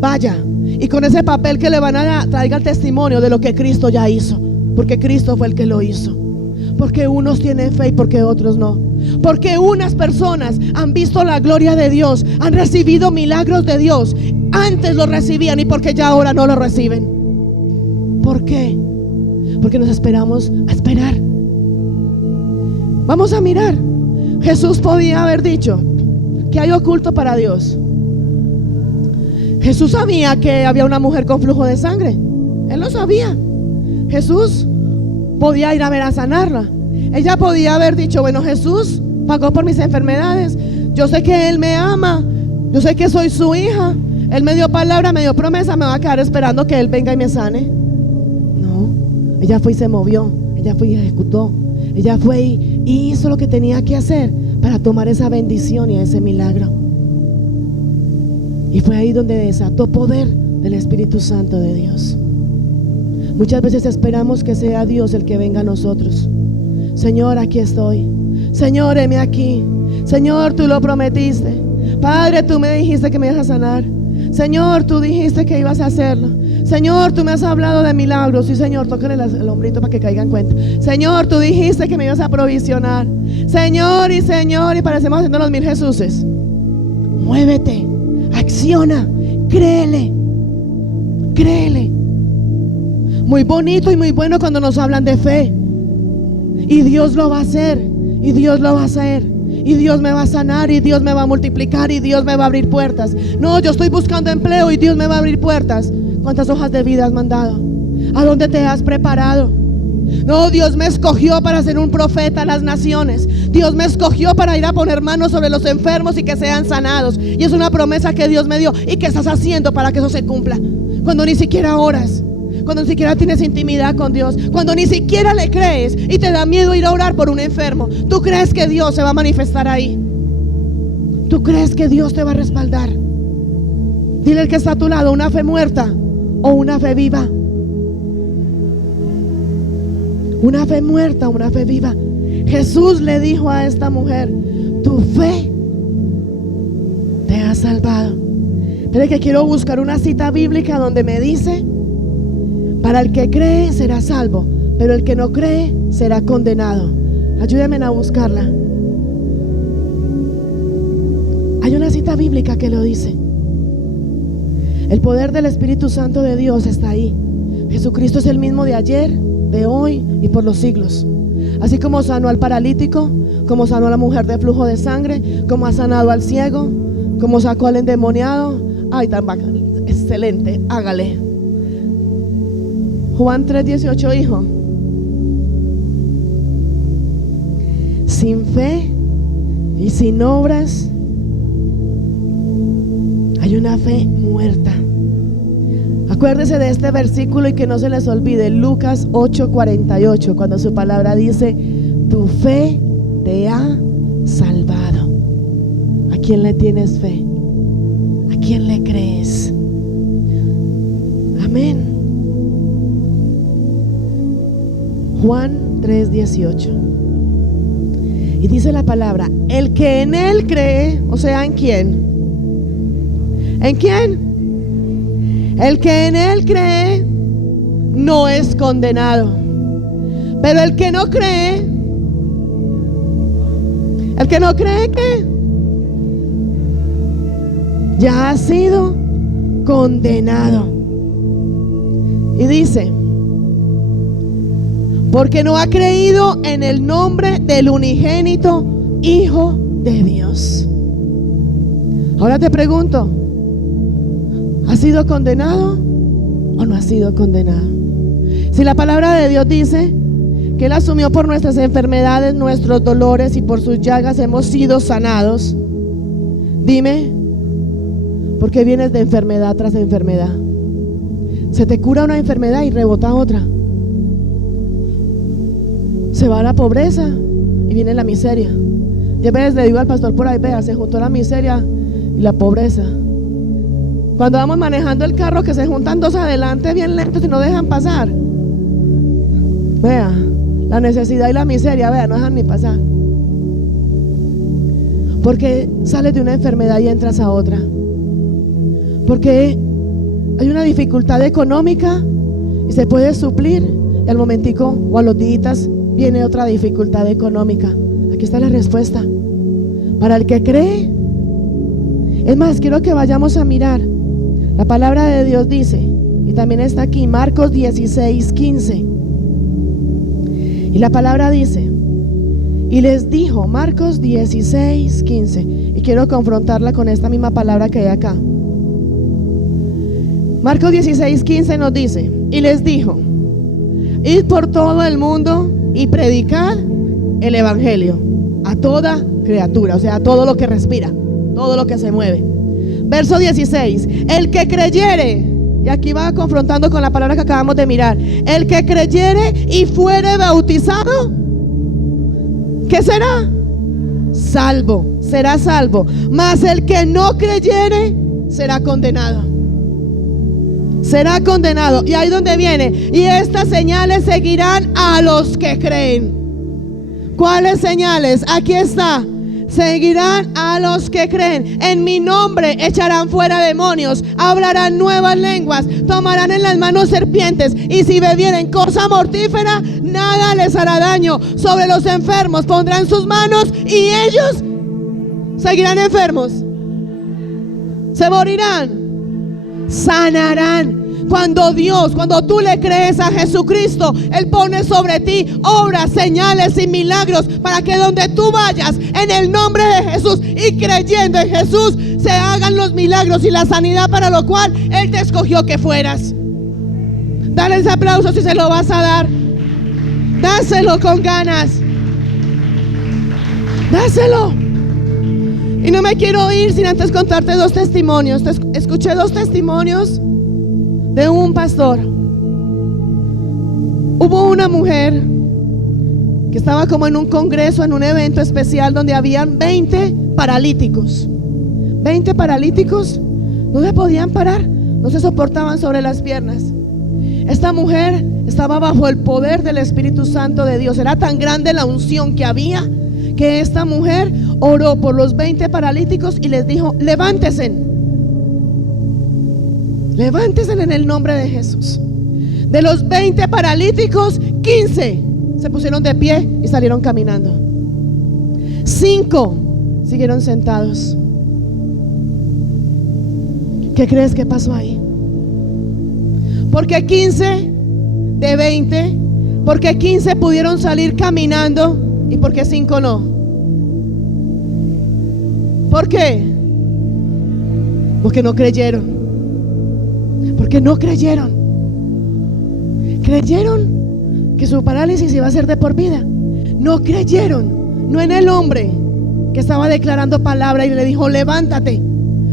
vaya, y con ese papel que le van a dar, traiga el testimonio de lo que Cristo ya hizo, porque Cristo fue el que lo hizo. Porque unos tienen fe y porque otros no. Porque unas personas han visto la gloria de Dios, han recibido milagros de Dios, antes lo recibían, y porque ya ahora no lo reciben. ¿Por qué? Porque nos esperamos a esperar. Vamos a mirar. Jesús podía haber dicho: ¿qué hay oculto para Dios? Jesús sabía que había una mujer con flujo de sangre. Él lo sabía. Jesús podía ir a ver a sanarla. Ella podía haber dicho: bueno, Jesús pagó por mis enfermedades, yo sé que Él me ama, yo sé que soy su hija, Él me dio palabra, me dio promesa, me va a quedar esperando que Él venga y me sane. No, ella fue y se movió, ella fue y ejecutó, ella fue y hizo lo que tenía que hacer para tomar esa bendición y ese milagro. Y fue ahí donde desató poder del Espíritu Santo de Dios. Muchas veces esperamos que sea Dios el que venga a nosotros. Señor, aquí estoy. Señor, heme aquí. Señor, tú lo prometiste. Padre, tú me dijiste que me ibas a sanar. Señor, tú dijiste que ibas a hacerlo. Señor, tú me has hablado de milagros. Sí, Señor, tócale el hombrito para que caiga en cuenta. Señor, tú dijiste que me ibas a provisionar. Señor, y parecemos haciendo los 1000 Jesuses. Muévete, acciona, créele. Créele. Muy bonito y muy bueno cuando nos hablan de fe. Y Dios lo va a hacer, y Dios lo va a hacer, y Dios me va a sanar, y Dios me va a multiplicar, y Dios me va a abrir puertas. No, yo estoy buscando empleo y Dios me va a abrir puertas. ¿Cuántas hojas de vida has mandado? ¿A dónde te has preparado? No, Dios me escogió para ser un profeta a las naciones. Dios me escogió para ir a poner manos sobre los enfermos y que sean sanados. Y es una promesa que Dios me dio. ¿Y qué estás haciendo para que eso se cumpla? Cuando ni siquiera oras, cuando ni siquiera tienes intimidad con Dios, cuando ni siquiera le crees y te da miedo ir a orar por un enfermo, ¿tú crees que Dios se va a manifestar ahí? ¿Tú crees que Dios te va a respaldar? Dile al que está a tu lado: ¿una fe muerta o una fe viva? Una fe muerta o una fe viva. Jesús le dijo a esta mujer: tu fe te ha salvado. Pero que quiero buscar una cita bíblica donde me dice: para el que cree será salvo, pero el que no cree será condenado. Ayúdenme a buscarla. Hay una cita bíblica que lo dice. El poder del Espíritu Santo de Dios está ahí. Jesucristo es el mismo de ayer, de hoy y por los siglos. Así como sanó al paralítico, como sanó a la mujer de flujo de sangre, como ha sanado al ciego, como sacó al endemoniado. Ay, tan bacán, excelente, hágale. Juan 3:18 dijo: sin fe y sin obras hay una fe muerta. Acuérdese de este versículo y que no se les olvide, Lucas 8:48, cuando su palabra dice: tu fe te ha salvado. ¿A quién le tienes fe? ¿A quién le crees? Amén. Juan 3:18. Y dice la palabra: el que en él cree, o sea, ¿en quién? ¿En quién? El que en él cree no es condenado, pero el que no cree, ¿qué? Ya ha sido condenado. Y dice: porque no ha creído en el nombre del unigénito Hijo de Dios. Ahora te pregunto: ¿ha sido condenado o no ha sido condenado? Si la palabra de Dios dice que Él asumió por nuestras enfermedades, nuestros dolores, y por sus llagas hemos sido sanados, dime, ¿por qué vienes de enfermedad tras enfermedad? Se te cura una enfermedad y rebota otra. Se va la pobreza y viene la miseria. Yo a veces le digo al pastor por ahí: vea, se juntó la miseria y la pobreza. Cuando vamos manejando el carro, que se juntan dos adelante bien lentos y no dejan pasar. Vea, la necesidad y la miseria, vea, no dejan ni pasar. Porque sales de una enfermedad y entras a otra. Porque hay una dificultad económica y se puede suplir, y al momentico o a los días viene otra dificultad económica. Aquí está la respuesta. Para el que cree. Es más, quiero que vayamos a mirar. La palabra de Dios dice, y también está aquí, Marcos 16:15. Y la palabra dice: y les dijo, Marcos 16:15. Y quiero confrontarla con esta misma palabra que hay acá. Marcos 16:15 nos dice: y les dijo, id por todo el mundo y predicad el evangelio a toda criatura, o sea, a todo lo que respira, todo lo que se mueve. Verso 16: el que creyere, y aquí va confrontando con la palabra que acabamos de mirar, el que creyere y fuere bautizado, ¿qué será? Salvo, será salvo. Mas el que no creyere será condenado. Será condenado. Y ahí donde viene: y estas señales seguirán a los que creen. ¿Cuáles señales? Aquí está: seguirán a los que creen. En mi nombre echarán fuera demonios, hablarán nuevas lenguas, tomarán en las manos serpientes, y si bebieren cosa mortífera, nada les hará daño. Sobre los enfermos pondrán sus manos y ellos seguirán enfermos. Se morirán, sanarán. Cuando tú le crees a Jesucristo, Él pone sobre ti obras, señales y milagros, para que donde tú vayas, en el nombre de Jesús y creyendo en Jesús, se hagan los milagros y la sanidad para lo cual Él te escogió que fueras. Dale ese aplauso si se lo vas a dar. Dáselo con ganas. Dáselo. Y no me quiero ir sin antes contarte dos testimonios. Escuché dos testimonios de un pastor. Hubo una mujer que estaba como en un congreso, en un evento especial, donde habían 20 paralíticos. 20 paralíticos, no se podían parar, no se soportaban sobre las piernas. Esta mujer estaba bajo el poder del Espíritu Santo de Dios. Era tan grande la unción que había, que esta mujer oró por los 20 paralíticos y les dijo: levántense. Levántese en el nombre de Jesús. De los 20 paralíticos, 15 se pusieron de pie y salieron caminando. 5 siguieron sentados. ¿Qué crees que pasó ahí? ¿Por qué 15 de 20? ¿Por qué 15 pudieron salir caminando y por qué 5 no? ¿Por qué? Porque no creyeron. Porque no creyeron. Creyeron que su parálisis iba a ser de por vida. No creyeron, no en el hombre que estaba declarando palabra y le dijo levántate.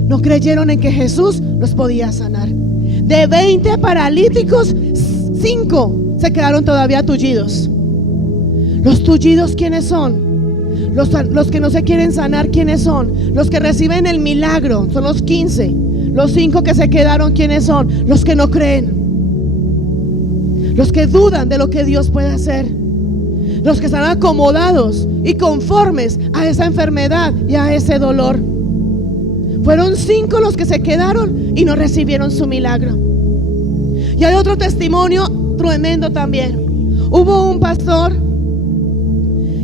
No creyeron en que Jesús los podía sanar. De 20 paralíticos, 5 se quedaron todavía tullidos. Los tullidos, ¿quiénes son? Los que no se quieren sanar, ¿quiénes son? Los que reciben el milagro, son los 15. Los 5 que se quedaron, ¿quiénes son? Los que no creen. Los que dudan de lo que Dios puede hacer. Los que están acomodados y conformes a esa enfermedad y a ese dolor. Fueron 5 los que se quedaron y no recibieron su milagro. Y hay otro testimonio tremendo también. Hubo un pastor,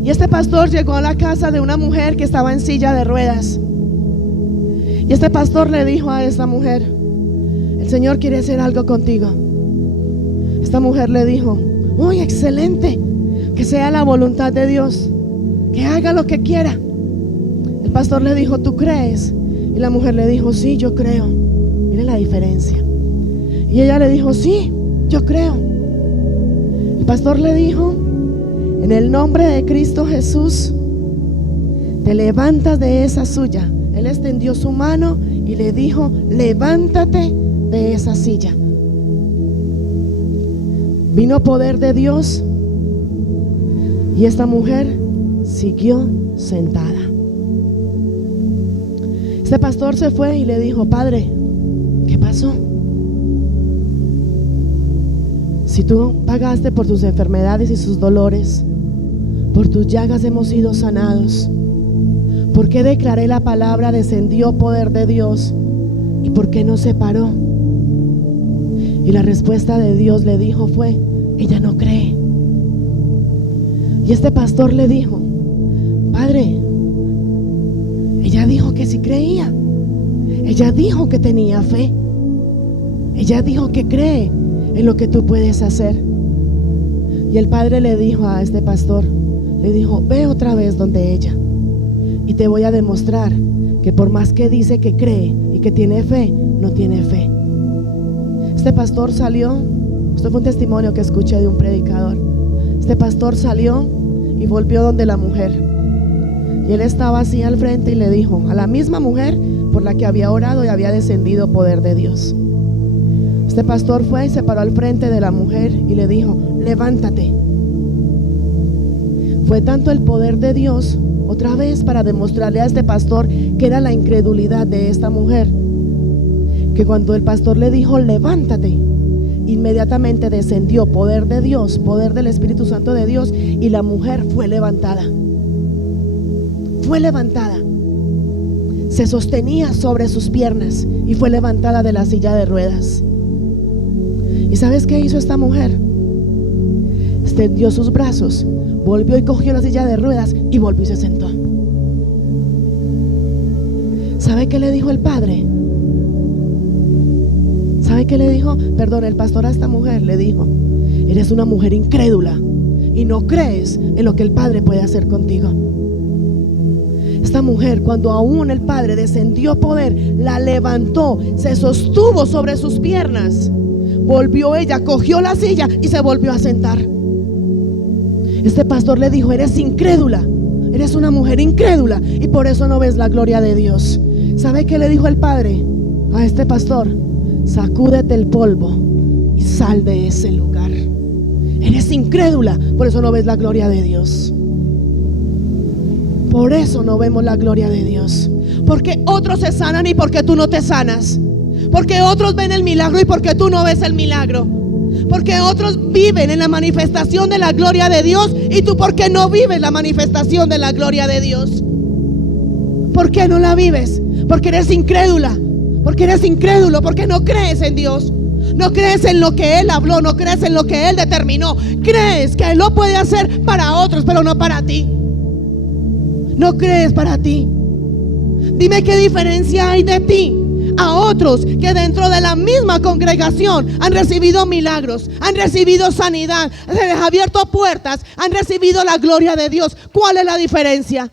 y este pastor llegó a la casa de una mujer que estaba en silla de ruedas. Y este pastor le dijo a esta mujer: el Señor quiere hacer algo contigo. Esta mujer le dijo: uy, excelente, que sea la voluntad de Dios, que haga lo que quiera. El pastor le dijo: ¿tú crees? Y la mujer le dijo: sí, yo creo. Miren la diferencia. Y ella le dijo: sí, yo creo. El pastor le dijo: en el nombre de Cristo Jesús, te levantas de esa silla. Él extendió su mano y le dijo: levántate de esa silla. Vino poder de Dios y esta mujer siguió sentada. Este pastor se fue y le dijo: padre, ¿qué pasó? Si tú pagaste por tus enfermedades y sus dolores, por tus llagas hemos sido sanados. ¿Por qué declaré la palabra, descendió poder de Dios? ¿Y por qué no se paró? Y la respuesta de Dios le dijo fue: ella no cree. Y este pastor le dijo: padre, ella dijo que sí creía. Ella dijo que tenía fe. Ella dijo que cree en lo que tú puedes hacer. Y el padre le dijo a este pastor, le dijo: ve otra vez donde ella y te voy a demostrar que por más que dice que cree y que tiene fe, no tiene fe. Este pastor salió. Esto fue un testimonio que escuché de un predicador. Este pastor salió y volvió donde la mujer, y él estaba así al frente y le dijo a la misma mujer por la que había orado y había descendido poder de Dios. Este pastor fue y se paró al frente de la mujer y le dijo: levántate. Fue tanto el poder de Dios otra vez para demostrarle a este pastor que era la incredulidad de esta mujer, que cuando el pastor le dijo: levántate, inmediatamente descendió poder de Dios, poder del Espíritu Santo de Dios, y la mujer fue levantada. Fue levantada. Se sostenía sobre sus piernas y fue levantada de la silla de ruedas. ¿Y sabes qué hizo esta mujer? Extendió sus brazos, volvió y cogió la silla de ruedas y volvió y se sentó. ¿Sabe qué le dijo el padre? ¿Sabe qué le dijo? Perdón, el pastor a esta mujer le dijo: eres una mujer incrédula y no crees en lo que el Padre puede hacer contigo. Esta mujer, cuando aún el Padre descendió poder, la levantó, se sostuvo sobre sus piernas, volvió ella, cogió la silla y se volvió a sentar. Este pastor le dijo: eres incrédula, eres una mujer incrédula y por eso no ves la gloria de Dios. ¿Sabe qué le dijo el Padre a este pastor? Sacúdete el polvo y sal de ese lugar. Eres incrédula, por eso no ves la gloria de Dios. Por eso no vemos la gloria de Dios. Porque otros se sanan y porque tú no te sanas. Porque otros ven el milagro y porque tú no ves el milagro. Porque otros viven en la manifestación de la gloria de Dios y tú porque no vives la manifestación de la gloria de Dios. ¿Por qué no la vives? Porque eres incrédula. Porque eres incrédulo, porque no crees en Dios. No crees en lo que Él habló, no crees en lo que Él determinó. Crees que Él lo puede hacer para otros, pero no para ti. No crees para ti. Dime qué diferencia hay de ti a otros que dentro de la misma congregación han recibido milagros, han recibido sanidad, se les ha abierto puertas, han recibido la gloria de Dios. ¿Cuál es la diferencia?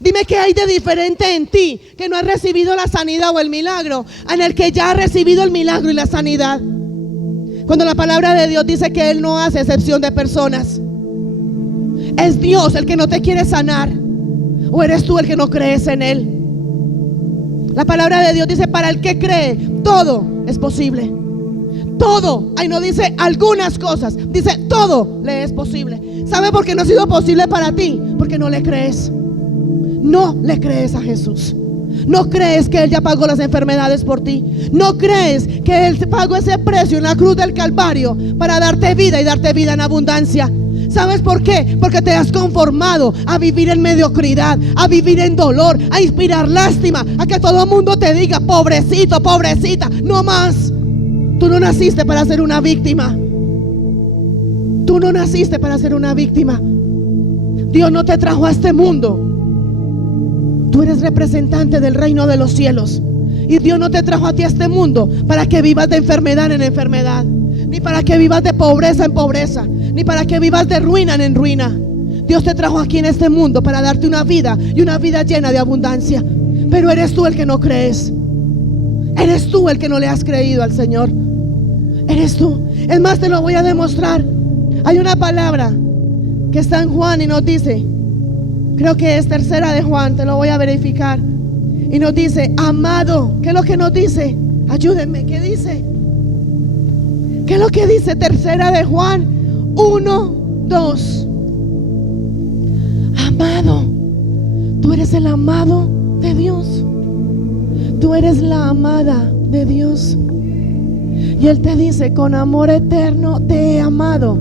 Dime qué hay de diferente en ti que no has recibido la sanidad o el milagro, en el que ya ha recibido el milagro y la sanidad. Cuando la palabra de Dios dice que Él no hace excepción de personas, ¿es Dios el que no te quiere sanar o eres tú el que no crees en Él? La palabra de Dios dice: para el que cree, todo es posible. Todo, ahí no dice algunas cosas, dice todo le es posible. ¿Sabe por qué no ha sido posible para ti? Porque no le crees. No le crees a Jesús. No crees que Él ya pagó las enfermedades por ti. No crees que Él pagó ese precio en la cruz del Calvario para darte vida y darte vida en abundancia. ¿Sabes por qué? Porque te has conformado a vivir en mediocridad, a vivir en dolor, a inspirar lástima, a que todo el mundo te diga: pobrecito, pobrecita. No más. Tú no naciste para ser una víctima. Tú no naciste para ser una víctima. Dios no te trajo a este mundo. Tú eres representante del reino de los cielos. Y Dios no te trajo a ti a este mundo para que vivas de enfermedad en enfermedad, ni para que vivas de pobreza en pobreza, ni para que vivas de ruina en ruina. Dios te trajo aquí en este mundo para darte una vida, y una vida llena de abundancia. Pero eres tú el que no crees. Eres tú el que no le has creído al Señor. Eres tú. Es más, te lo voy a demostrar. Hay una palabra que está en Juan y nos dice, creo que es 3 de Juan, te lo voy a verificar, y nos dice: amado. ¿Qué es lo que nos dice? Ayúdenme, ¿qué dice? ¿Qué es lo que dice 3 de Juan 1:2? Amado. Tú eres el amado de Dios. Tú eres la amada de Dios. Y Él te dice: con amor eterno te he amado,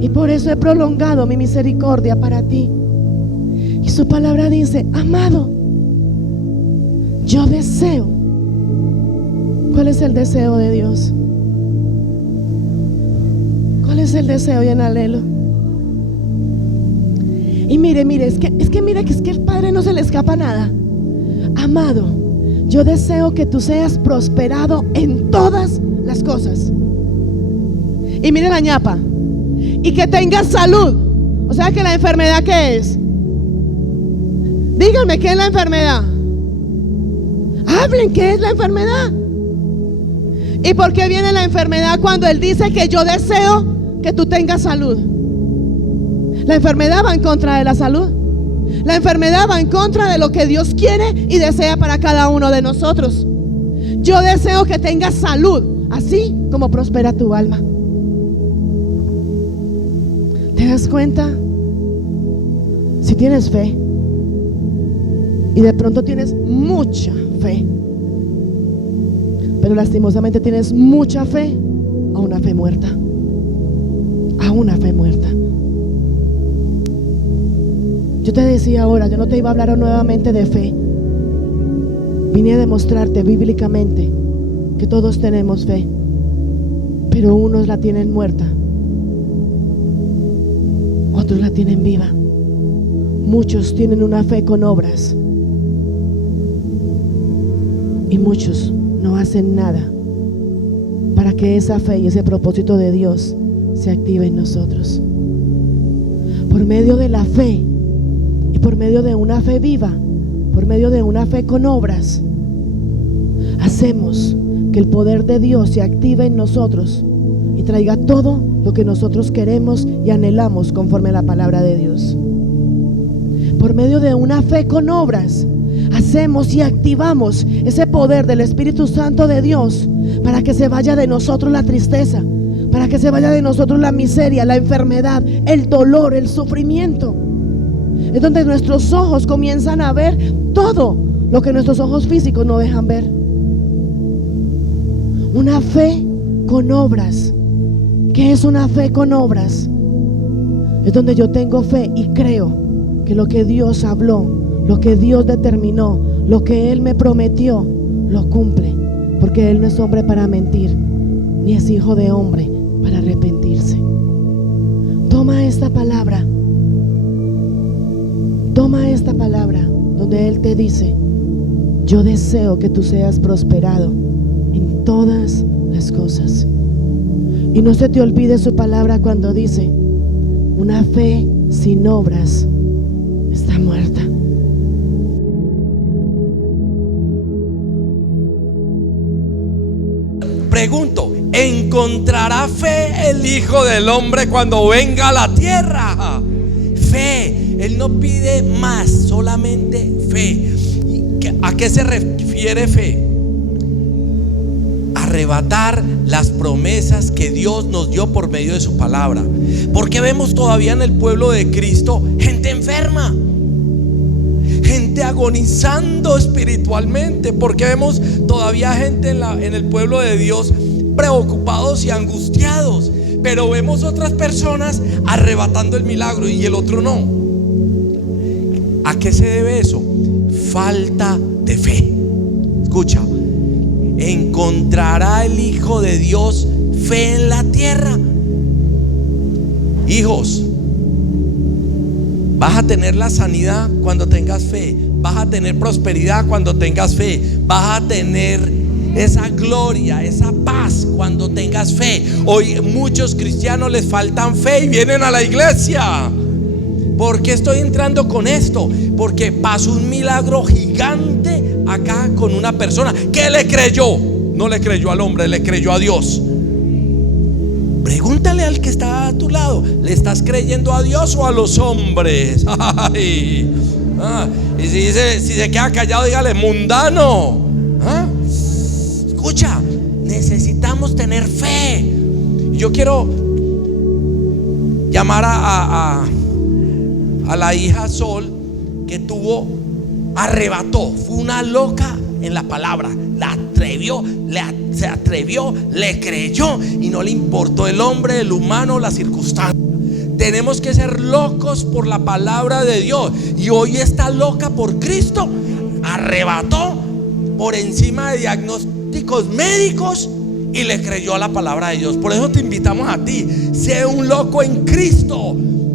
y por eso he prolongado mi misericordia para ti. Y su palabra dice: amado, yo deseo. ¿Cuál es el deseo de Dios? ¿Cuál es el deseo y el anhelo? Y mire, es que el Padre no se le escapa nada. Amado, yo deseo que tú seas prosperado en todas las cosas. Y mire la ñapa. Y que tengas salud. O sea que la enfermedad, ¿qué es? Díganme, ¿qué es la enfermedad? Hablen, ¿qué es la enfermedad? ¿Y por qué viene la enfermedad cuando Él dice que yo deseo que tú tengas salud? La enfermedad va en contra de la salud. La enfermedad va en contra de lo que Dios quiere y desea para cada uno de nosotros. Yo deseo que tengas salud, así como prospera tu alma. ¿Te das cuenta? Si tienes fe, y de pronto tienes mucha fe, pero lastimosamente tienes mucha fe a una fe muerta. A una fe muerta. Yo te decía ahora, yo no te iba a hablar nuevamente de fe. Vine a demostrarte bíblicamente que todos tenemos fe, pero unos la tienen muerta, otros la tienen viva. Muchos tienen una fe con obras y muchos no hacen nada para que esa fe y ese propósito de Dios se active en nosotros. Por medio de la fe y por medio de una fe viva, por medio de una fe con obras, hacemos que el poder de Dios se active en nosotros y traiga todo lo que nosotros queremos y anhelamos conforme a la palabra de Dios. Por medio de una fe con obras, hacemos y activamos ese poder del Espíritu Santo de Dios para que se vaya de nosotros la tristeza, para que se vaya de nosotros la miseria, la enfermedad, el dolor, el sufrimiento. Es donde nuestros ojos comienzan a ver todo lo que nuestros ojos físicos no dejan ver. Una fe con obras. ¿Qué es una fe con obras? Es donde yo tengo fe y creo que lo que Dios habló, lo que Dios determinó, lo que Él me prometió, lo cumple, porque Él no es hombre para mentir, ni es hijo de hombre para arrepentirse. Toma esta palabra donde Él te dice: yo deseo que tú seas prosperado en todas las cosas. Y no se te olvide su palabra cuando dice: una fe sin obras está muerta. Pregunto: ¿encontrará fe el Hijo del Hombre cuando venga a la tierra? Fe. Él no pide más, solamente fe. ¿A qué se refiere fe? Arrebatar las promesas que Dios nos dio por medio de su palabra. Porque vemos todavía en el pueblo de Cristo gente enferma, gente agonizando espiritualmente. Porque vemos todavía gente en el pueblo de Dios preocupados y angustiados, pero vemos otras personas arrebatando el milagro y el otro no. ¿A qué se debe eso? Falta de fe. Escucha: ¿encontrará el Hijo de Dios fe en la tierra? Hijos, vas a tener la sanidad cuando tengas fe, vas a tener prosperidad cuando tengas fe, vas a tener esa gloria, esa paz cuando tengas fe. Hoy muchos cristianos les faltan fe y vienen a la iglesia. ¿Por qué estoy entrando con esto? Porque pasó un milagro gigante acá con una persona que le creyó. No le creyó al hombre, le creyó a Dios. Pregúntale al que está a tu lado: ¿le estás creyendo a Dios o a los hombres? Ay. Y si se queda callado, dígale: mundano. Escucha, necesitamos tener fe. Yo quiero llamar a la hija Sol, que arrebató, fue una loca en la palabra, se atrevió, le creyó y no le importó el hombre, el humano, la circunstancia. Tenemos que ser locos por la palabra de Dios, y hoy está loca por Cristo. Arrebató por encima de diagnósticos médicos y le creyó a la palabra de Dios. Por eso te invitamos a ti: sé un loco en Cristo.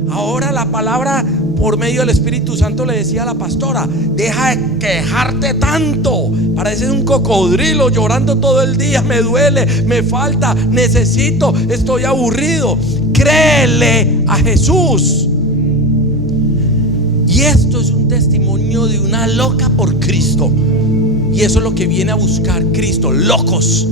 Ahora la palabra, por medio del Espíritu Santo, le decía a la pastora: deja de quejarte tanto, pareces un cocodrilo llorando todo el día. Me duele, me falta, necesito, estoy aburrido. Créele a Jesús. Y esto es un testimonio de una loca por Cristo. Y eso es lo que viene a buscar Cristo: locos.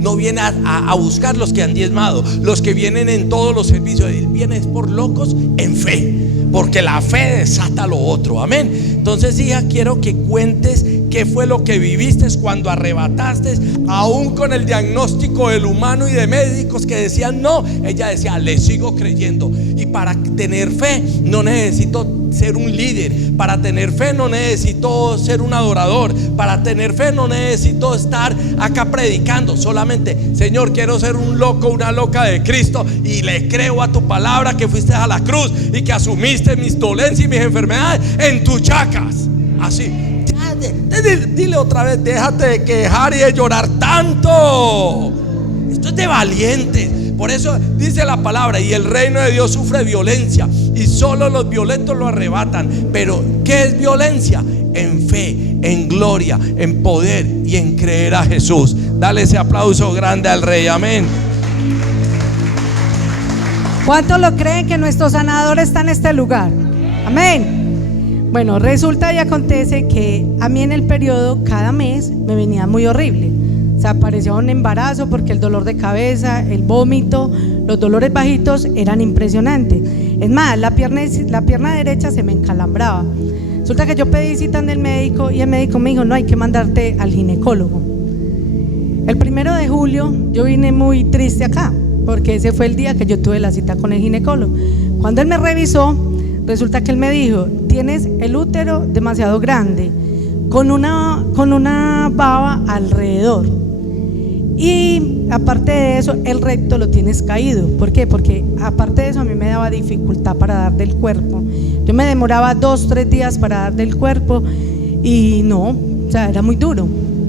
No viene a buscar los que han diezmado, los que vienen en todos los servicios. Él viene por locos en fe, porque la fe desata lo otro. Amén. Entonces, hija, quiero que cuentes qué fue lo que viviste cuando arrebataste, aún con el diagnóstico del humano y de médicos que decían no. Ella decía: le sigo creyendo. Y para tener fe no necesito ser un líder, para tener fe no necesito ser un adorador, para tener fe no necesito estar acá predicando. Solamente: Señor, quiero ser un loco, una loca de Cristo, y le creo a tu palabra que fuiste a la cruz y que asumiste mis dolencias y mis enfermedades en tus chacas. Así. Dile otra vez: déjate de quejar y de llorar tanto. Esto es de valientes. Por eso dice la palabra: y el reino de Dios sufre violencia, y solo los violentos lo arrebatan. Pero ¿qué es violencia? En fe, en gloria, en poder y en creer a Jesús. Dale ese aplauso grande al Rey. Amén. ¿Cuántos lo creen que nuestro sanador está en este lugar? Amén. Bueno, resulta y acontece que a mí en el periodo cada mes me venía muy horrible. O sea, parecía un embarazo, porque el dolor de cabeza, el vómito, los dolores bajitos eran impresionantes. Es más, la pierna derecha se me encalambraba. Resulta que yo pedí cita en el médico y el médico me dijo: no, hay que mandarte al ginecólogo. El 1 de julio yo vine muy triste acá, porque ese fue el día que yo tuve la cita con el ginecólogo. Cuando él me revisó, resulta que él me dijo: tienes el útero demasiado grande, con una baba alrededor. Y aparte de eso, el recto lo tienes caído. ¿Por qué? Porque aparte de eso, a mí me daba dificultad para dar del cuerpo. Yo me demoraba 2-3 días para dar del cuerpo, y no, o sea, era muy duro.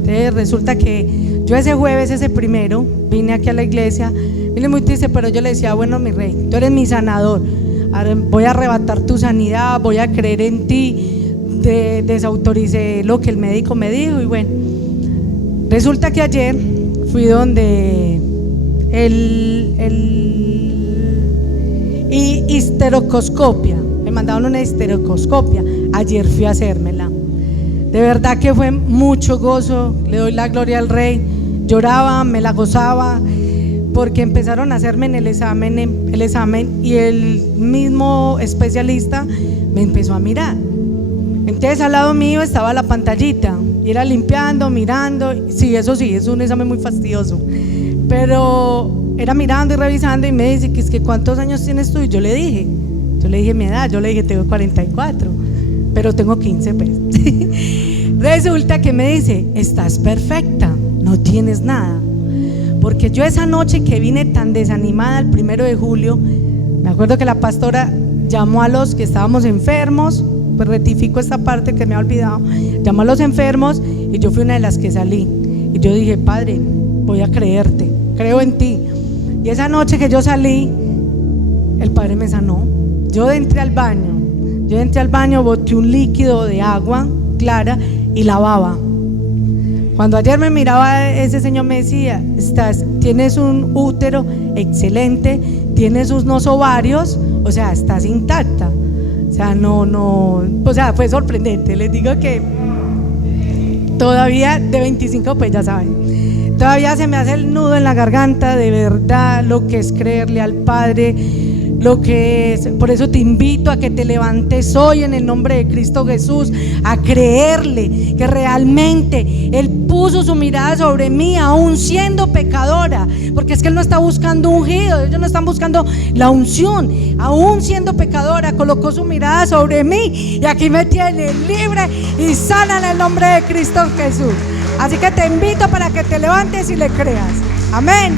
Entonces resulta que yo ese jueves, ese primero, vine aquí a la iglesia, vine muy triste, pero yo le decía, bueno, mi rey, tú eres mi sanador, voy a arrebatar tu sanidad, voy a creer en ti. Desautoricé lo que el médico me dijo y bueno, resulta que ayer fui donde histeroscopia, me mandaron una histeroscopia, ayer fui a hacérmela, de verdad que fue mucho gozo, le doy la gloria al Rey, lloraba, me la gozaba, porque empezaron a hacerme en el examen y el mismo especialista me empezó a mirar. Entonces al lado mío estaba la pantallita, y era limpiando, mirando, sí, es un examen muy fastidioso, pero era mirando y revisando y me dice que ¿cuántos años tienes tú? Y yo le dije mi edad, yo le dije tengo 44, pero tengo 15 pues. Resulta que me dice, estás perfecta, no tienes nada, porque yo esa noche que vine tan desanimada el 1 de julio, me acuerdo que la pastora llamó a los que estábamos enfermos, pues rectifico esta parte que me ha olvidado, llamó a los enfermos y yo fui una de las que salí y yo dije, Padre, voy a creerte, creo en ti. Y esa noche que yo salí, el Padre me sanó. Yo entré al baño, boté un líquido de agua clara y lavaba. Cuando ayer me miraba ese señor me decía, tienes un útero excelente, tienes unos ovarios, o sea, estás intacta. O sea, o sea, fue sorprendente. Les digo que todavía de 25, pues ya saben, todavía se me hace el nudo en la garganta, de verdad, lo que es creerle al Padre, lo que es. Por eso te invito a que te levantes hoy en el nombre de Cristo Jesús, a creerle que realmente Él puso su mirada sobre mí, aún siendo pecadora, porque es que Él no está buscando ungido, ellos no están buscando la unción, aún siendo pecadora, colocó su mirada sobre mí y aquí me tiene libre y sana en el nombre de Cristo Jesús. Así que te invito para que te levantes y le creas. Amén.